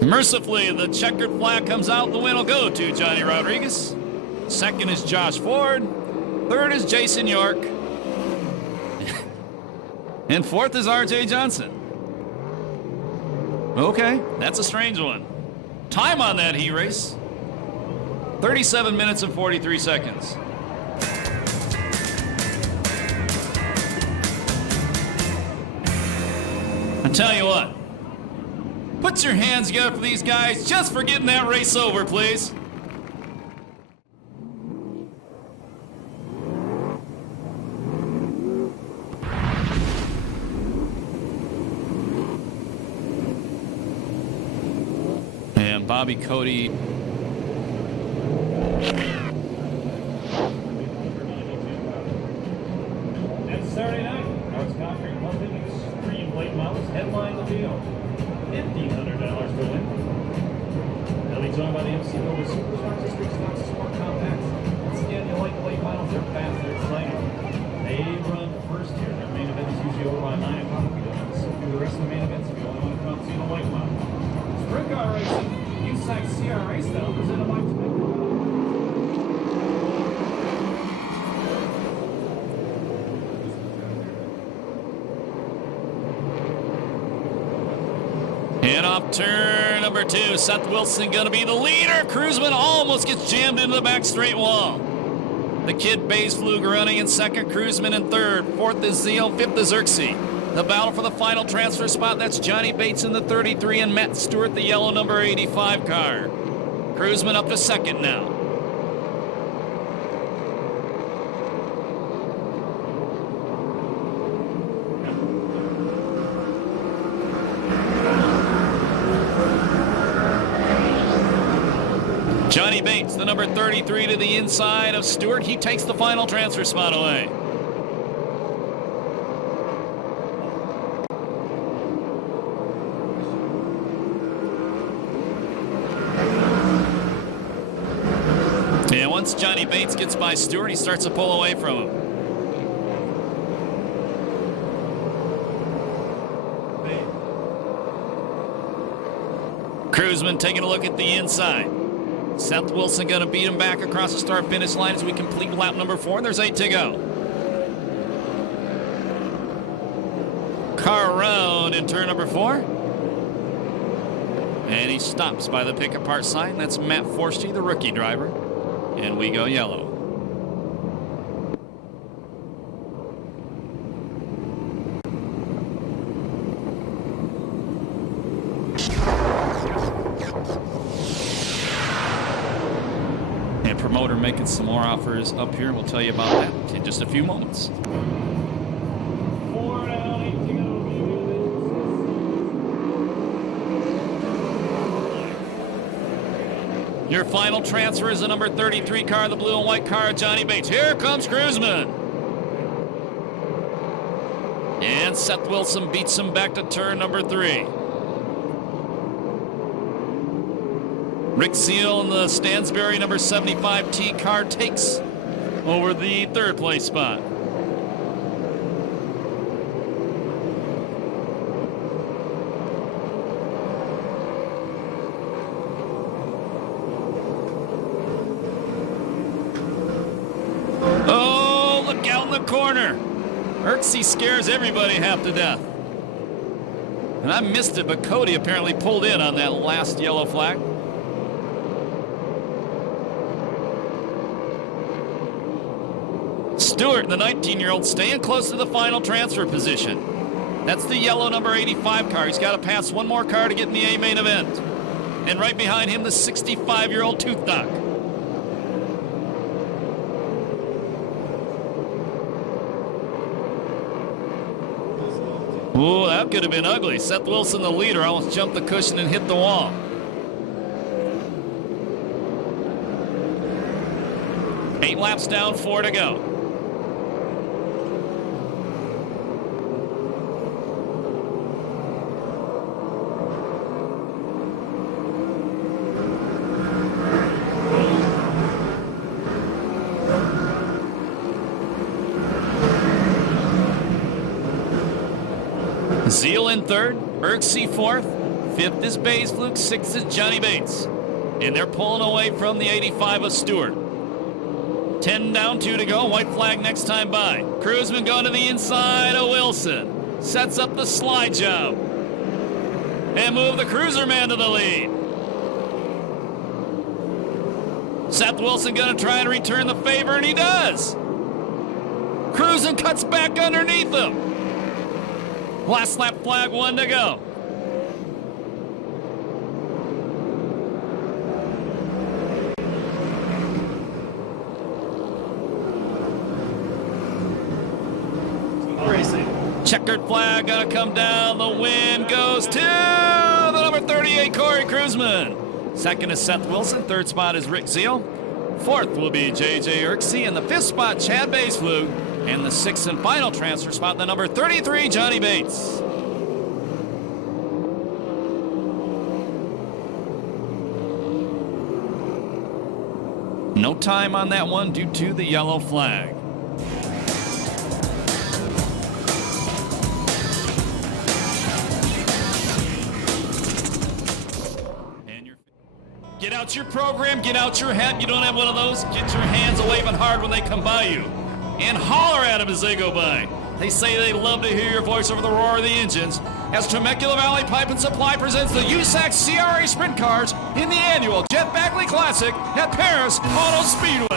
Mercifully, the checkered flag comes out. The win will go to Johnny Rodriguez. Second is Josh Ford. Third is Jason York. And fourth is RJ Johnson. Okay, that's a strange one. Time on that heat race, 37 minutes and 43 seconds. I tell you what, put your hands together for these guys just for getting that race over, please. And Bobby Cody. And Saturday night, North Country London Extreme Late Models headline the field. $1,500 to win. They'll be joined by the MC Builder Superstars, Street Stocks, Sport Compacts. Once again, you like the late models, they're fast, they're exciting. They run first here. Their main event is usually over by 9 o'clock. We don't have to sit through the rest of the main events if you only want to come see the late model. Sprint car racing, USAC CRA style, presented by And off turn number 2, Seth Wilson going to be the leader. Cruzman almost gets jammed into the back straight wall. The Kid Baysflug running in second, Cruzman in third. Fourth is Zeal, fifth is Xerxes. The battle for the final transfer spot, that's Johnny Bates in the 33 and Matt Stewart, the yellow number 85 car. Cruzman up to second now. Johnny Bates, the number 33 to the inside of Stewart. He takes the final transfer spot away. And once Johnny Bates gets by Stewart, he starts to pull away from him. Cruzman taking a look at the inside. Seth Wilson going to beat him back across the start-finish line as we complete lap number 4. There's 8 to go. Car around in turn number 4. And he stops by the pick-apart sign. That's Matt Forsty, the rookie driver. And we go yellow. And promoter making some more offers up here. We'll tell you about that in just a few moments. 4 down, 8 to go. Your final transfer is the number 33 car, the blue and white car of Johnny Bates. Here comes Cruzman. And Seth Wilson beats him back to turn number 3. Rick Zeal in the Stansberry number 75T car takes over the third place spot. Oh, look out in the corner. Xerxes scares everybody half to death. And I missed it, but Cody apparently pulled in on that last yellow flag. Stewart, the 19-year-old, staying close to the final transfer position. That's the yellow number 85 car. He's got to pass one more car to get in the A main event. And right behind him, the 65-year-old Tooth Doc. Ooh, that could have been ugly. Seth Wilson, the leader, almost jumped the cushion and hit the wall. Eight laps down, 4 to go. Zeal in third, Erksey fourth, fifth is Bays Fluke, sixth is Johnny Bates. And they're pulling away from the 85 of Stewart. 10 down, 2 to go. White flag next time by. Cruzman going to the inside of Wilson. Sets up the slide job. And move the cruiser man to the lead. Seth Wilson going to try and return the favor, and he does. Cruzman cuts back underneath him. Last lap flag, 1 to go. Checkered flag gonna come down. The win goes to the number 38, Corey Cruzman. Second is Seth Wilson. Third spot is Rick Zeal. Fourth will be J.J. Erksey. And the fifth spot, Chad Baysflug. And the sixth and final transfer spot, the number 33, Johnny Bates. No time on that one due to the yellow flag. Get out your program, get out your hat. You don't have one of those? Get your hands waving hard when they come by you. And holler at them as they go by. They say they love to hear your voice over the roar of the engines. As Temecula Valley Pipe and Supply presents the USAC CRA Sprint Cars in the annual Jeff Bagley Classic at Perris Auto Speedway.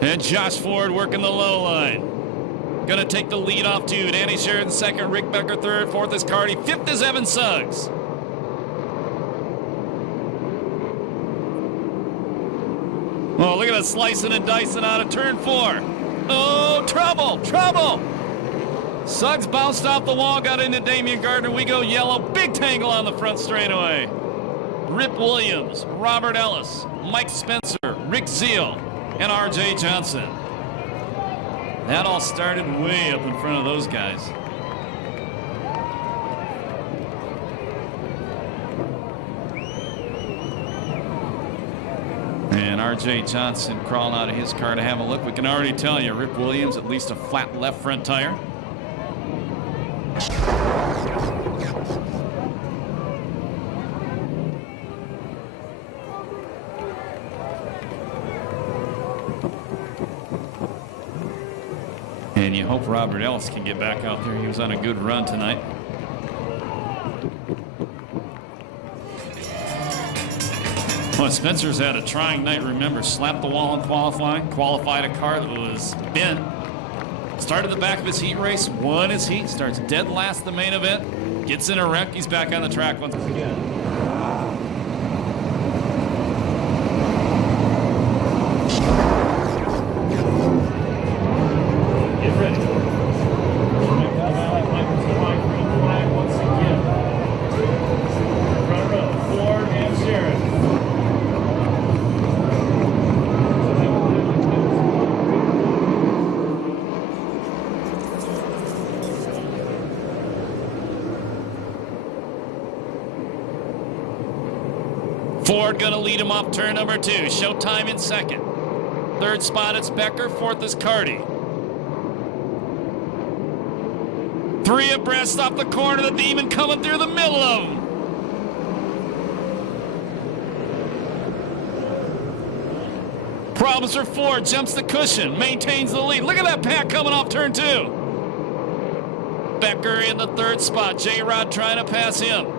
And Josh Ford working the low line. Gonna take the lead off to Danny Sheridan second, Rick Becker third, fourth is Carty, fifth is Evan Suggs. Oh, look at that slicing and dicing out of turn 4. Oh, trouble, trouble. Suggs bounced off the wall, got into Damian Gardner. We go yellow, big tangle on the front straightaway. Rip Williams, Robert Ellis, Mike Spencer, Rick Zeal, and R.J. Johnson. That all started way up in front of those guys. And R.J. Johnson crawling out of his car to have a look. We can already tell you, Rip Williams, at least a flat left front tire. And you hope Robert Ellis can get back out there. He was on a good run tonight. Well, Spencer's had a trying night. Remember, slapped the wall in qualifying, qualified a car that was bent. Started the back of his heat race, won his heat, starts dead last the main event, gets in a wreck, he's back on the track once again. Get ready. Flag once again. Front row, Ford and Sharon. Ford gonna lead him off turn number 2. Showtime in second. Third spot it's Becker. Fourth is Carty. 3 abreast off the corner. The Demon coming through the middle of them. Problems for Ford. Jumps the cushion. Maintains the lead. Look at that pack coming off turn 2. Becker in the third spot. J-Rod trying to pass him.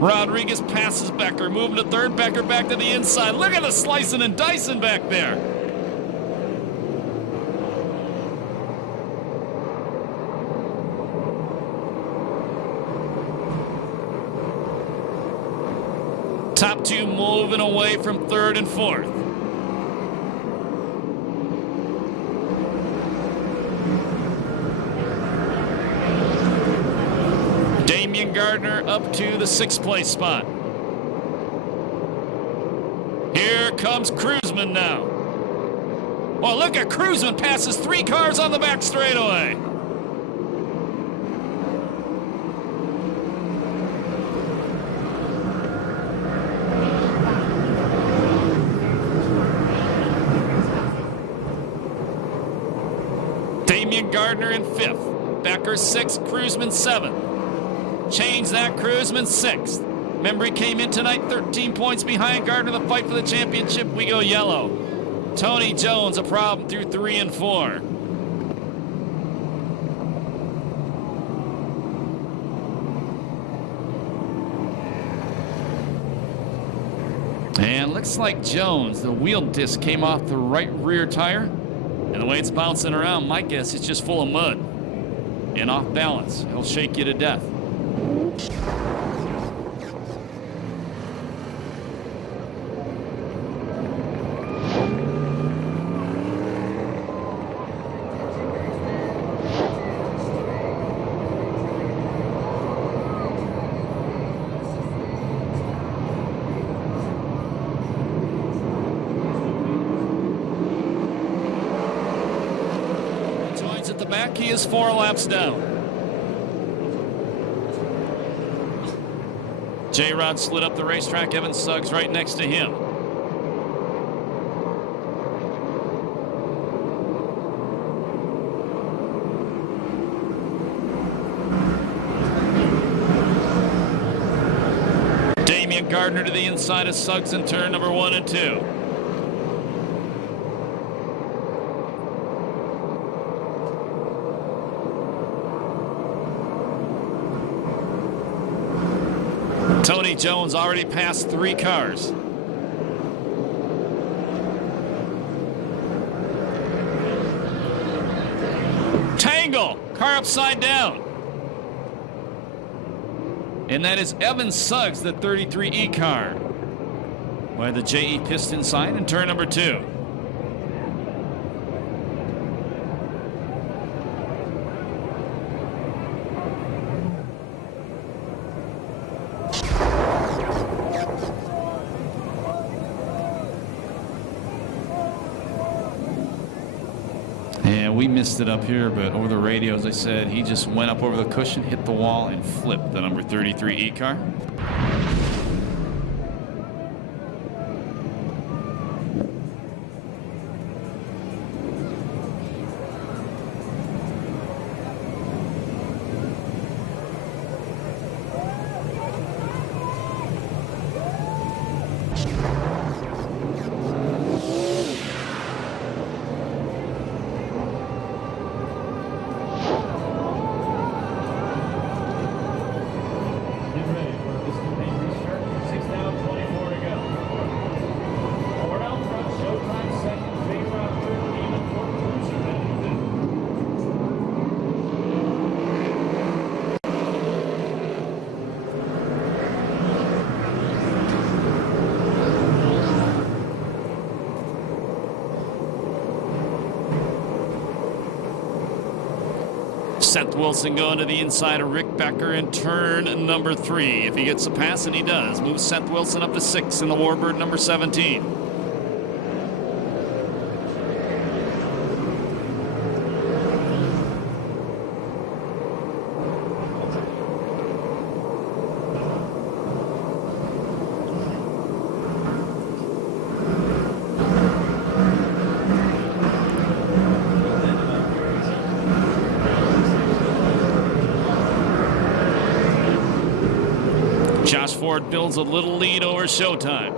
Rodriguez passes Becker, moving to third. Becker back to the inside. Look at the slicing and dicing back there. Top 2 moving away from third and fourth. Gardner up to the 6th place spot. Here comes Cruzman now. Oh, look at Cruzman passes 3 cars on the back straightaway. Damian Gardner in 5th. Becker 6th, Cruzman 7th. Change that, Cruzman 6th. Remember, he came in tonight 13 points behind Gardner. The fight for the championship, we go yellow. Tony Jones, a problem through 3 and 4. And looks like Jones, the wheel disc came off the right rear tire. And the way it's bouncing around, my guess it's just full of mud and off balance. It'll shake you to death. Joins at the back. He is 4 laps down. J-Rod slid up the racetrack. Evan Suggs right next to him. Damian Gardner to the inside of Suggs in turn number 1 and 2. Tony Jones already passed 3 cars. Tangle, car upside down. And that is Evan Suggs, the 33E car. By the JE piston sign in turn number 2. We missed it up here, but over the radio, as I said, he just went up over the cushion, hit the wall, and flipped the number 33E car. Showtime second, J-Rod Seth Wilson going to the inside of Rick Becker in turn number 3. If he gets a pass, and he does, moves Seth Wilson up to 6 in the Warbird number 17. Josh Ford builds a little lead over Showtime.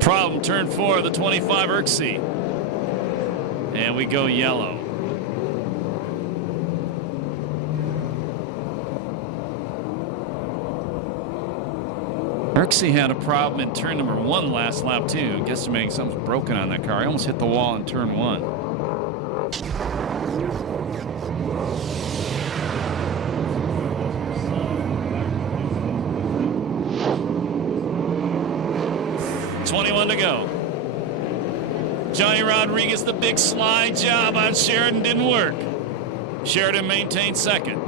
Problem, turn 4, the 25 Urksey. And we go yellow. Urksey had a problem in turn number 1 last lap too. Guesstimating something's broken on that car. He almost hit the wall in turn 1. .21 to go. Johnny Rodriguez, the big slide job on Sheridan didn't work. Sheridan maintained second.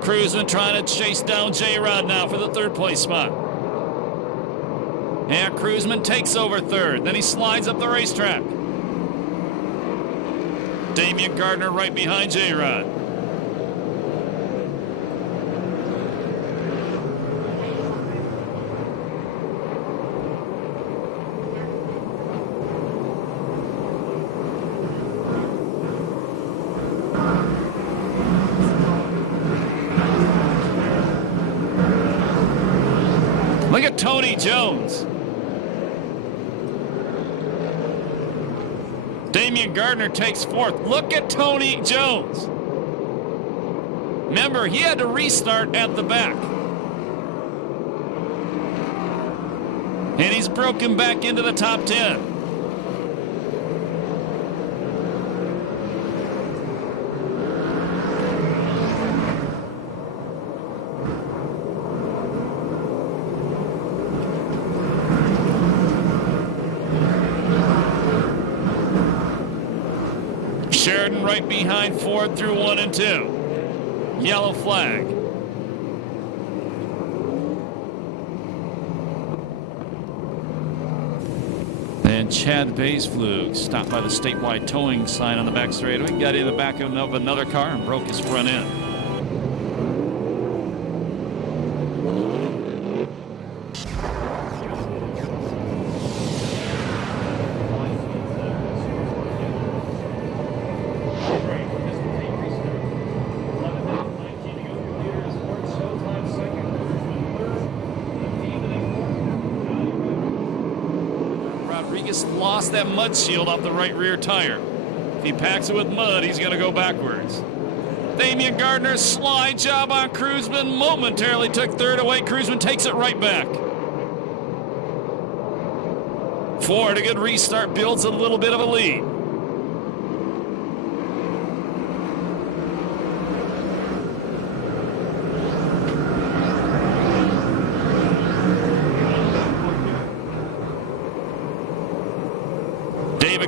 Cruzman trying to chase down J-Rod now for the 3rd place spot. And Cruzman takes over 3rd. Then he slides up the racetrack. Damian Gardner right behind J-Rod. Look at Tony Jones. Damian Gardner takes 4th. Look at Tony Jones. Remember, he had to restart at the back. And he's broken back into the top 10. Sheridan right behind Ford through 1 and 2. Yellow flag. And Chad Baysflug stopped by the statewide towing sign on the back straightaway. Got in the back of another car and broke his front end. Lost that mud shield off the right rear tire. If he packs it with mud, he's going to go backwards. Damian Gardner's slide job on Cruzman momentarily took 3rd away. Cruzman takes it right back. Ford, a good restart, builds a little bit of a lead.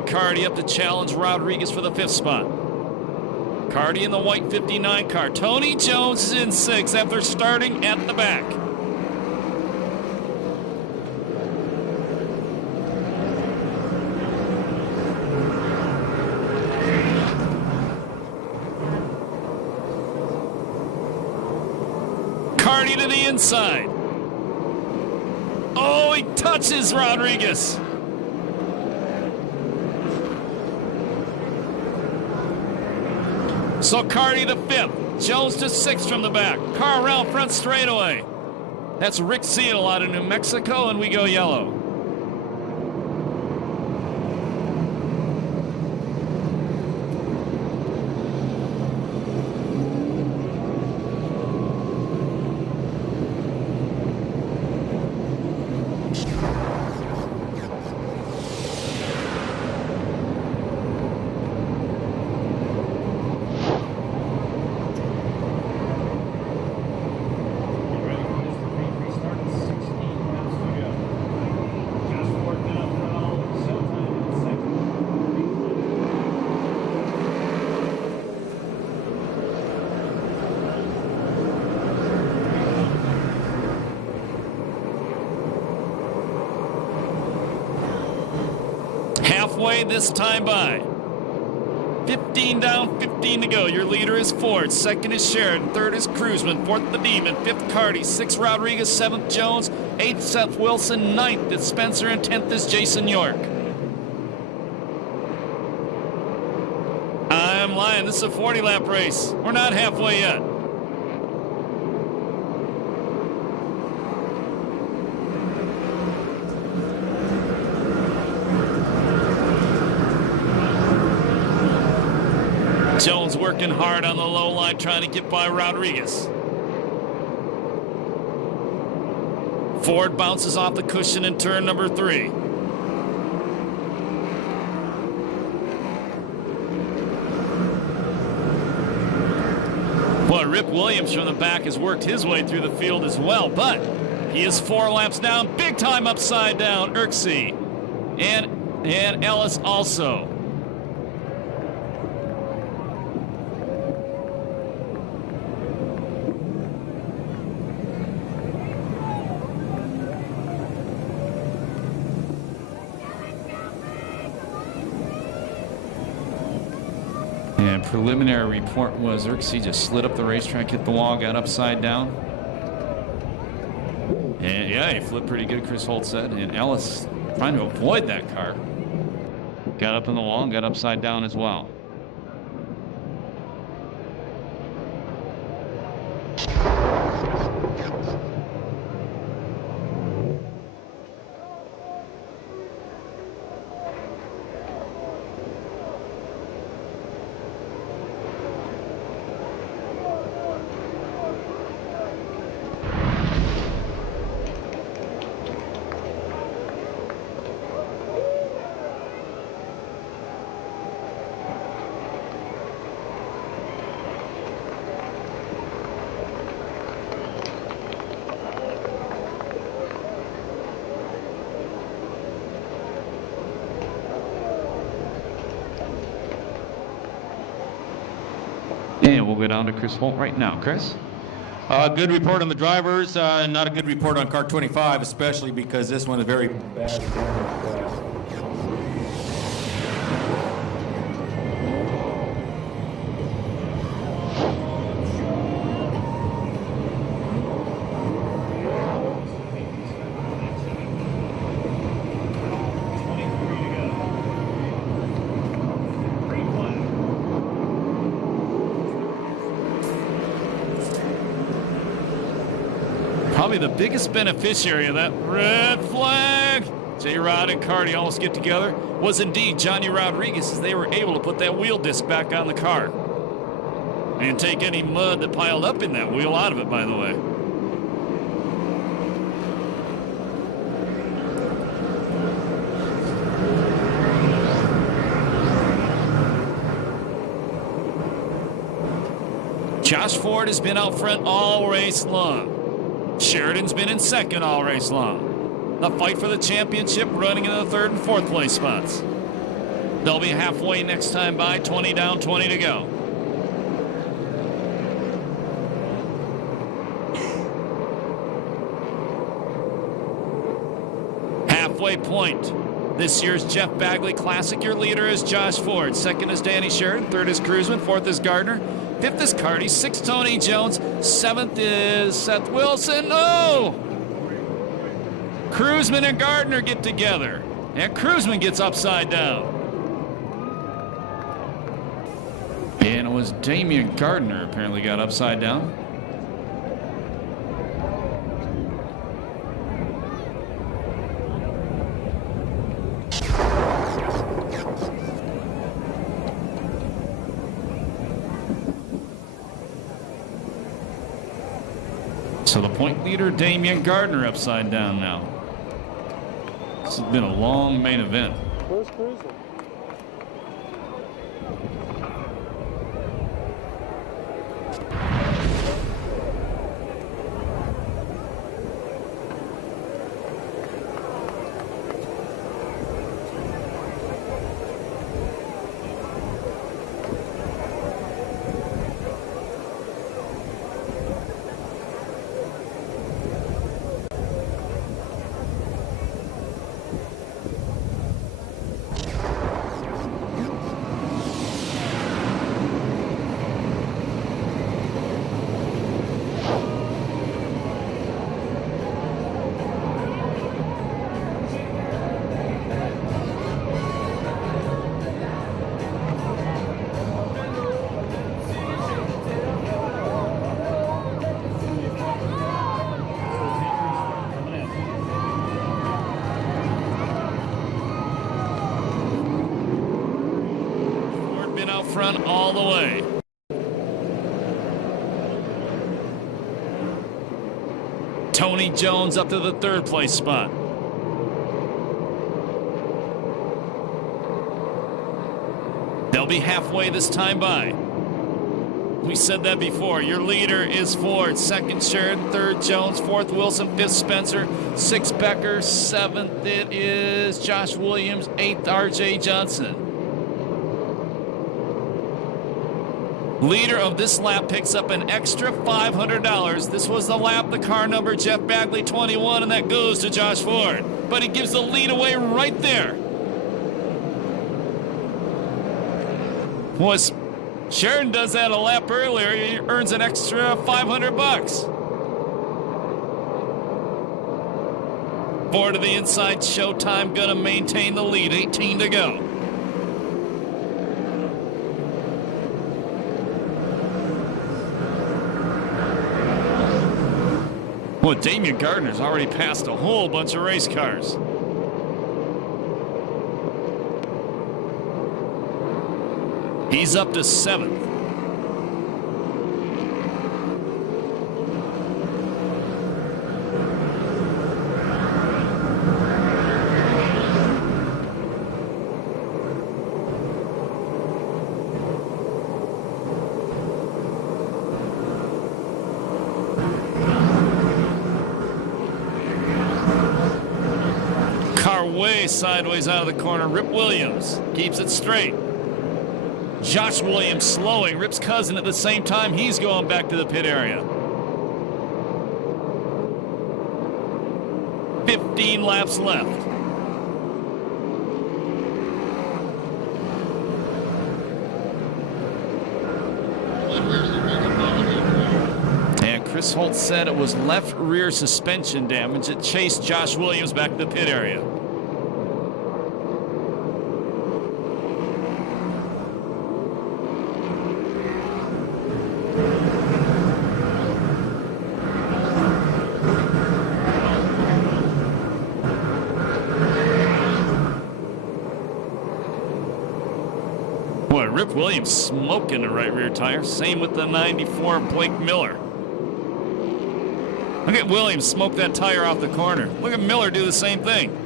Cardy up to challenge Rodriguez for the 5th spot. Cardy in the white 59 car. Tony Jones is in 6th after starting at the back. Cardy to the inside. Oh, he touches Rodriguez. So Cardy to 5th, Jones to 6th from the back. Car around front straightaway. That's Rick Seal out of New Mexico, and we go yellow. Halfway this time by. 15 down, 15 to go. Your leader is Ford. Second is Sheridan. Third is Cruzman. Fourth, the Demon. Fifth, Carty. Sixth, Rodriguez. Seventh, Jones. Eighth, Seth Wilson. Ninth is Spencer. And 10th is Jason York. I'm lying. This is a 40-lap race. We're not halfway yet. Jones working hard on the low line, trying to get by Rodriguez. Ford bounces off the cushion in turn number 3. Well, Rip Williams from the back has worked his way through the field as well, but he is 4 laps down. Big time upside down, Irksey. And Ellis also. And preliminary report was Irksey just slid up the racetrack, hit the wall, got upside down. And yeah, he flipped pretty good, Chris Holt said. And Ellis trying to avoid that car. Got up in the wall and got upside down as well. And we'll go down to Chris Holt right now. Chris? Good report on the drivers, not a good report on car 25, especially because this one is very bad. Probably the biggest beneficiary of that red flag, J-Rod and Carty almost get together, was indeed Johnny Rodriguez, as they were able to put that wheel disc back on the car. And take any mud that piled up in that wheel out of it, by the way. Josh Ford has been out front all race long. Sheridan's been in second all race long. The fight for the championship running in the 3rd and 4th place spots. They'll be halfway next time by, 20 down, 20 to go. Halfway point. This year's Jeff Bagley Classic, your leader is Josh Ford. Second is Danny Sheridan. Third is Cruzman. Fourth is Gardner. Fifth is Carty. Sixth, Tony Jones. Seventh is Seth Wilson. Oh! Cruzman and Gardner get together. And Cruzman gets upside down. And it was Damian Gardner apparently got upside down. So the point leader, Damian Gardner, upside down now. This has been a long main event. Where's Cruzman? front all the way. Tony Jones up to the third place spot. They'll be halfway this time by. We said that before. Your leader is Ford. Second, Sheridan. Third, Jones. Fourth, Wilson. Fifth, Spencer. Sixth, Becker. Seventh, it is Josh Williams. Eighth, R.J. Johnson. Leader of this lap picks up an extra $500. This was the lap, the car number, Jeff Bagley, 21, and that goes to Josh Ford. But he gives the lead away right there. Was Sheridan does that a lap earlier, he earns an extra $500. Ford to the inside, Showtime gonna maintain the lead, 18 to go. Well, Damian Gardner's already passed a whole bunch of race cars. He's up to 7th. Car way sideways out of the corner. Rip Williams keeps it straight. Josh Williams slowing. Rip's cousin at the same time. He's going back to the pit area. 15 laps left. And Chris Holt said it was left rear suspension damage that chased Josh Williams back to the pit area. Rip Williams smoking the right rear tire. Same with the 94 Blake Miller. Look at Williams smoke that tire off the corner. Look at Miller do the same thing.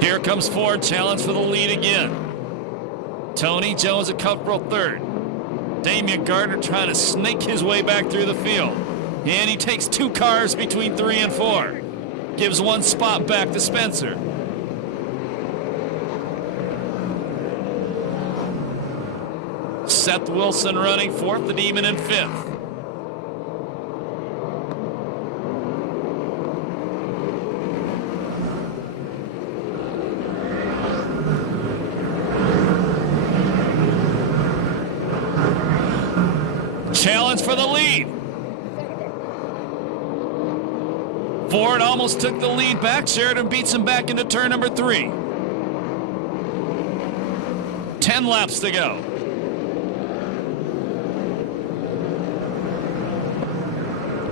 Here comes Ford, challenge for the lead again. Tony Jones at comfortable third. Damian Gardner trying to snake his way back through the field. And he takes 2 cars between 3 and 4. Gives 1 spot back to Spencer. Seth Wilson running 4th, the Demon in 5th. Challenge for the lead. Ford almost took the lead back. Sheridan beats him back into turn number 3. 10 laps to go.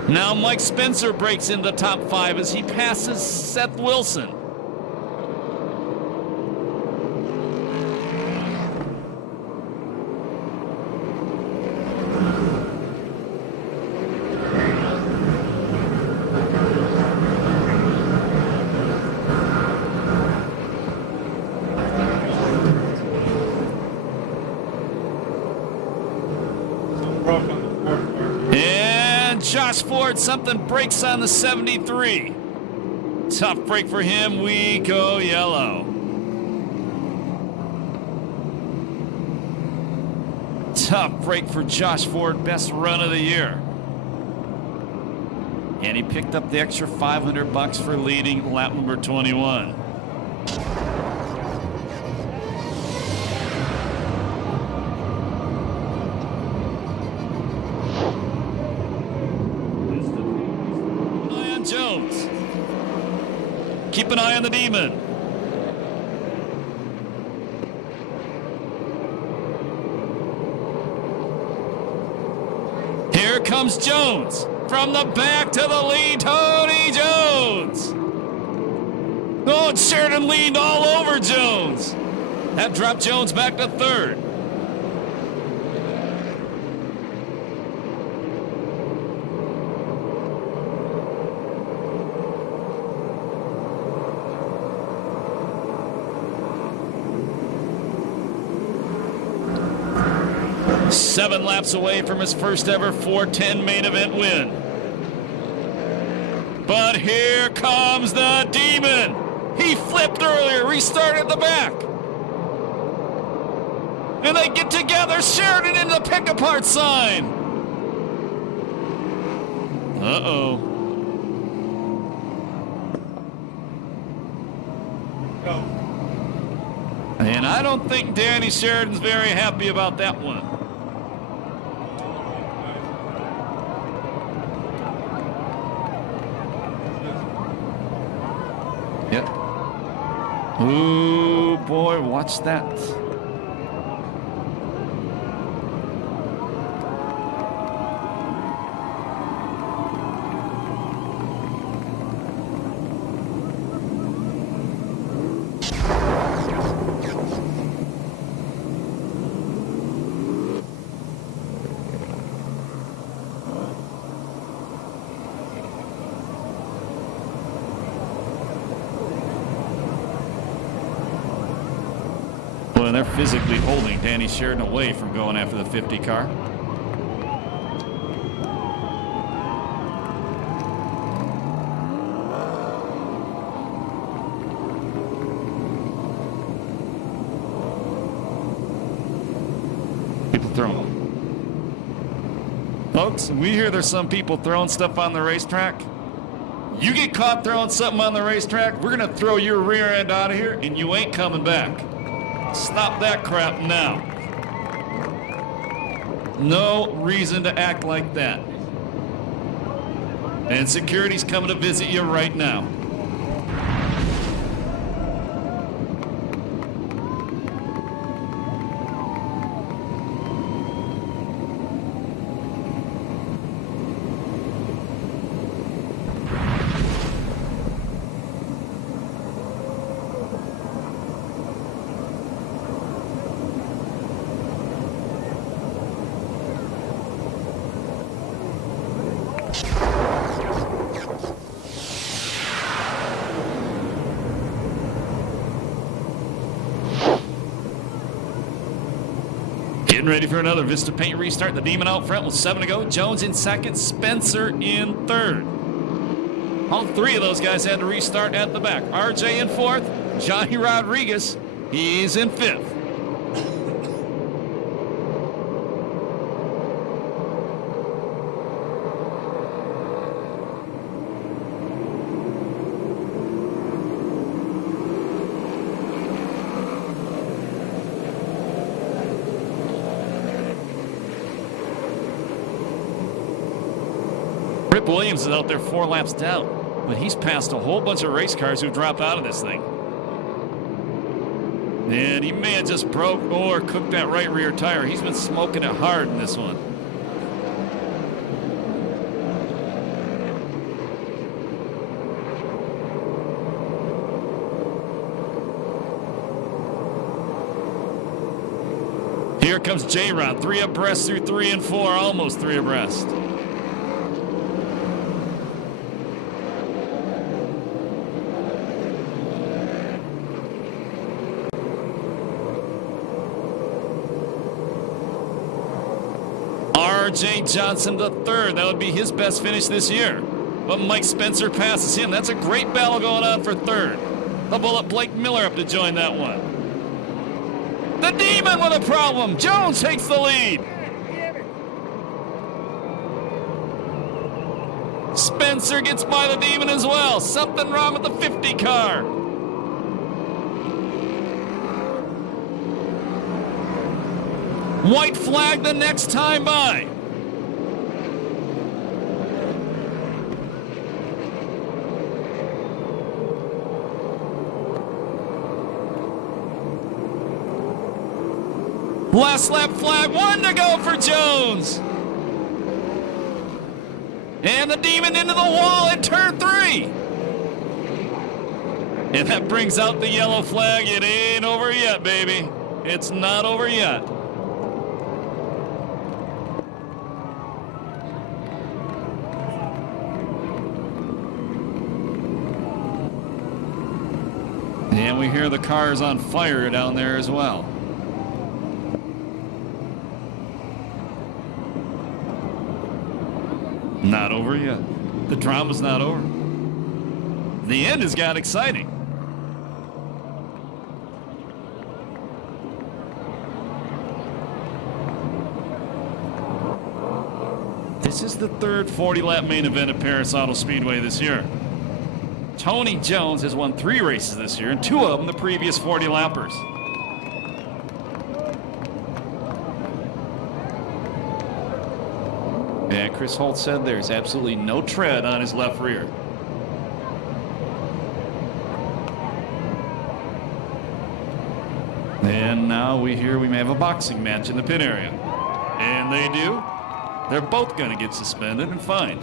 Now Mike Spencer breaks into the top 5 as he passes Seth Wilson. Josh Ford, something breaks on the 73. Tough break for him. We go yellow. Tough break for Josh Ford. Best run of the year. And he picked up the extra $500 for leading lap number 21. Jones. Keep an eye on the Demon. Here comes Jones. From the back to the lead, Tony Jones. Oh, but Sheridan leaned all over Jones. That dropped Jones back to third. Seven laps away from his first ever 410 main event win. But here comes the Demon. He flipped earlier, restarted at the back. And they get together, Sheridan in the pick-apart sign. Uh-oh. And I don't think Danny Sheridan's very happy about that one. Yep. Ooh, boy, watch that. And they're physically holding Danny Sheridan away from going after the 50 car. People throwing. Folks, we hear there's some people throwing stuff on the racetrack. You get caught throwing something on the racetrack, we're going to throw your rear end out of here and you ain't coming back. Stop that crap now. No reason to act like that. And security's coming to visit you right now. Getting ready for another Vista Paint restart. The Demon out front with 7 to go. Jones in second, Spencer in third. All three of those guys had to restart at the back. RJ in fourth. Johnny Rodriguez, he's in fifth. Rip Williams is out there 4 laps down, but he's passed a whole bunch of race cars who dropped out of this thing. And he may have just broke or cooked that right rear tire. He's been smoking it hard in this one. Here comes J-Rod, 3 abreast through 3 and 4, almost 3 abreast. R.J. Johnson the third. That would be his best finish this year. But Mike Spencer passes him. That's a great battle going on for third. They'll bullet Blake Miller up to join that one. The Demon with a problem. Jones takes the lead. Spencer gets by the Demon as well. Something wrong with the 50 car. White flag the next time by. Last lap flag, 1 to go for Jones. And the Demon into the wall at turn 3. And that brings out the yellow flag. It ain't over yet, baby. It's not over yet. And we hear the cars on fire down there as well. Not over yet. The drama's not over. The end has got exciting. This is the third 40-lap main event at Perris Auto Speedway this year. Tony Jones has won 3 races this year, and 2 of them the previous 40-lappers. And Chris Holt said there's absolutely no tread on his left rear. And now we hear we may have a boxing match in the pit area. And they do. They're both going to get suspended and fined.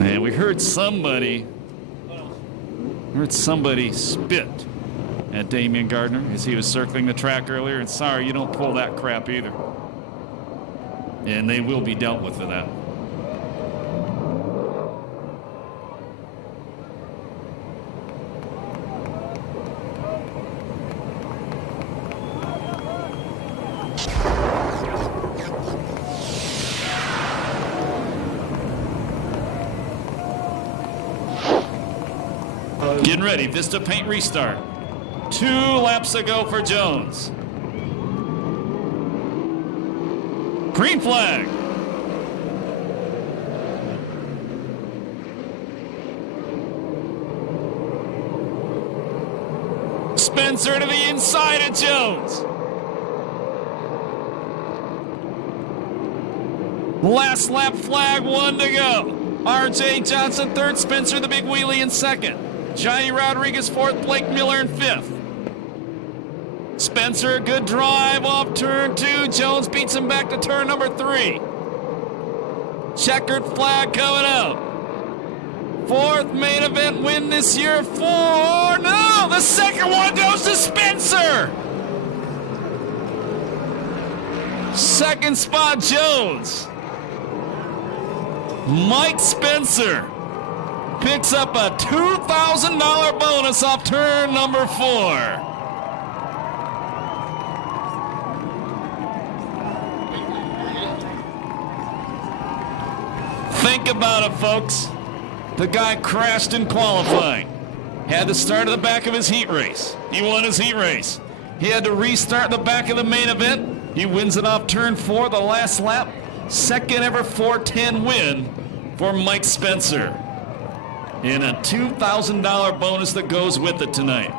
And we heard somebody spit at Damian Gardner as he was circling the track earlier. And sorry, you don't pull that crap either. And they will be dealt with for that. Getting ready, Vista Paint restart. 2 laps to go for Jones. Green flag. Spencer to the inside of Jones. Last lap flag, 1 to go. RJ Johnson third, Spencer the big wheelie in second. Johnny Rodriguez fourth, Blake Miller in fifth. Spencer, good drive off turn 2. Jones beats him back to turn number 3. Checkered flag coming out. 4th main event win this year for, no, the second one goes to Spencer. Second spot, Jones. Mike Spencer picks up a $2,000 bonus off turn number 4. Think about it, folks. The guy crashed in qualifying. Had to start at the back of his heat race. He won his heat race. He had to restart the back of the main event. He wins it off turn 4, the last lap. Second ever 410 win for Mike Spencer. And a $2,000 bonus that goes with it tonight.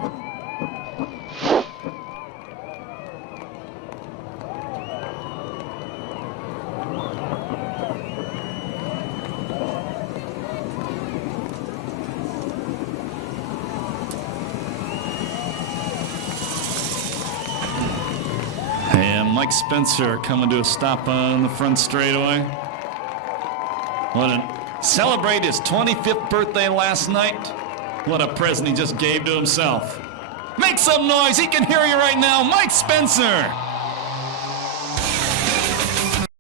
And Mike Spencer coming to a stop on the front straightaway. Celebrate his 25th birthday last night. What a present he just gave to himself. Make some noise. He can hear you right now. Mike Spencer.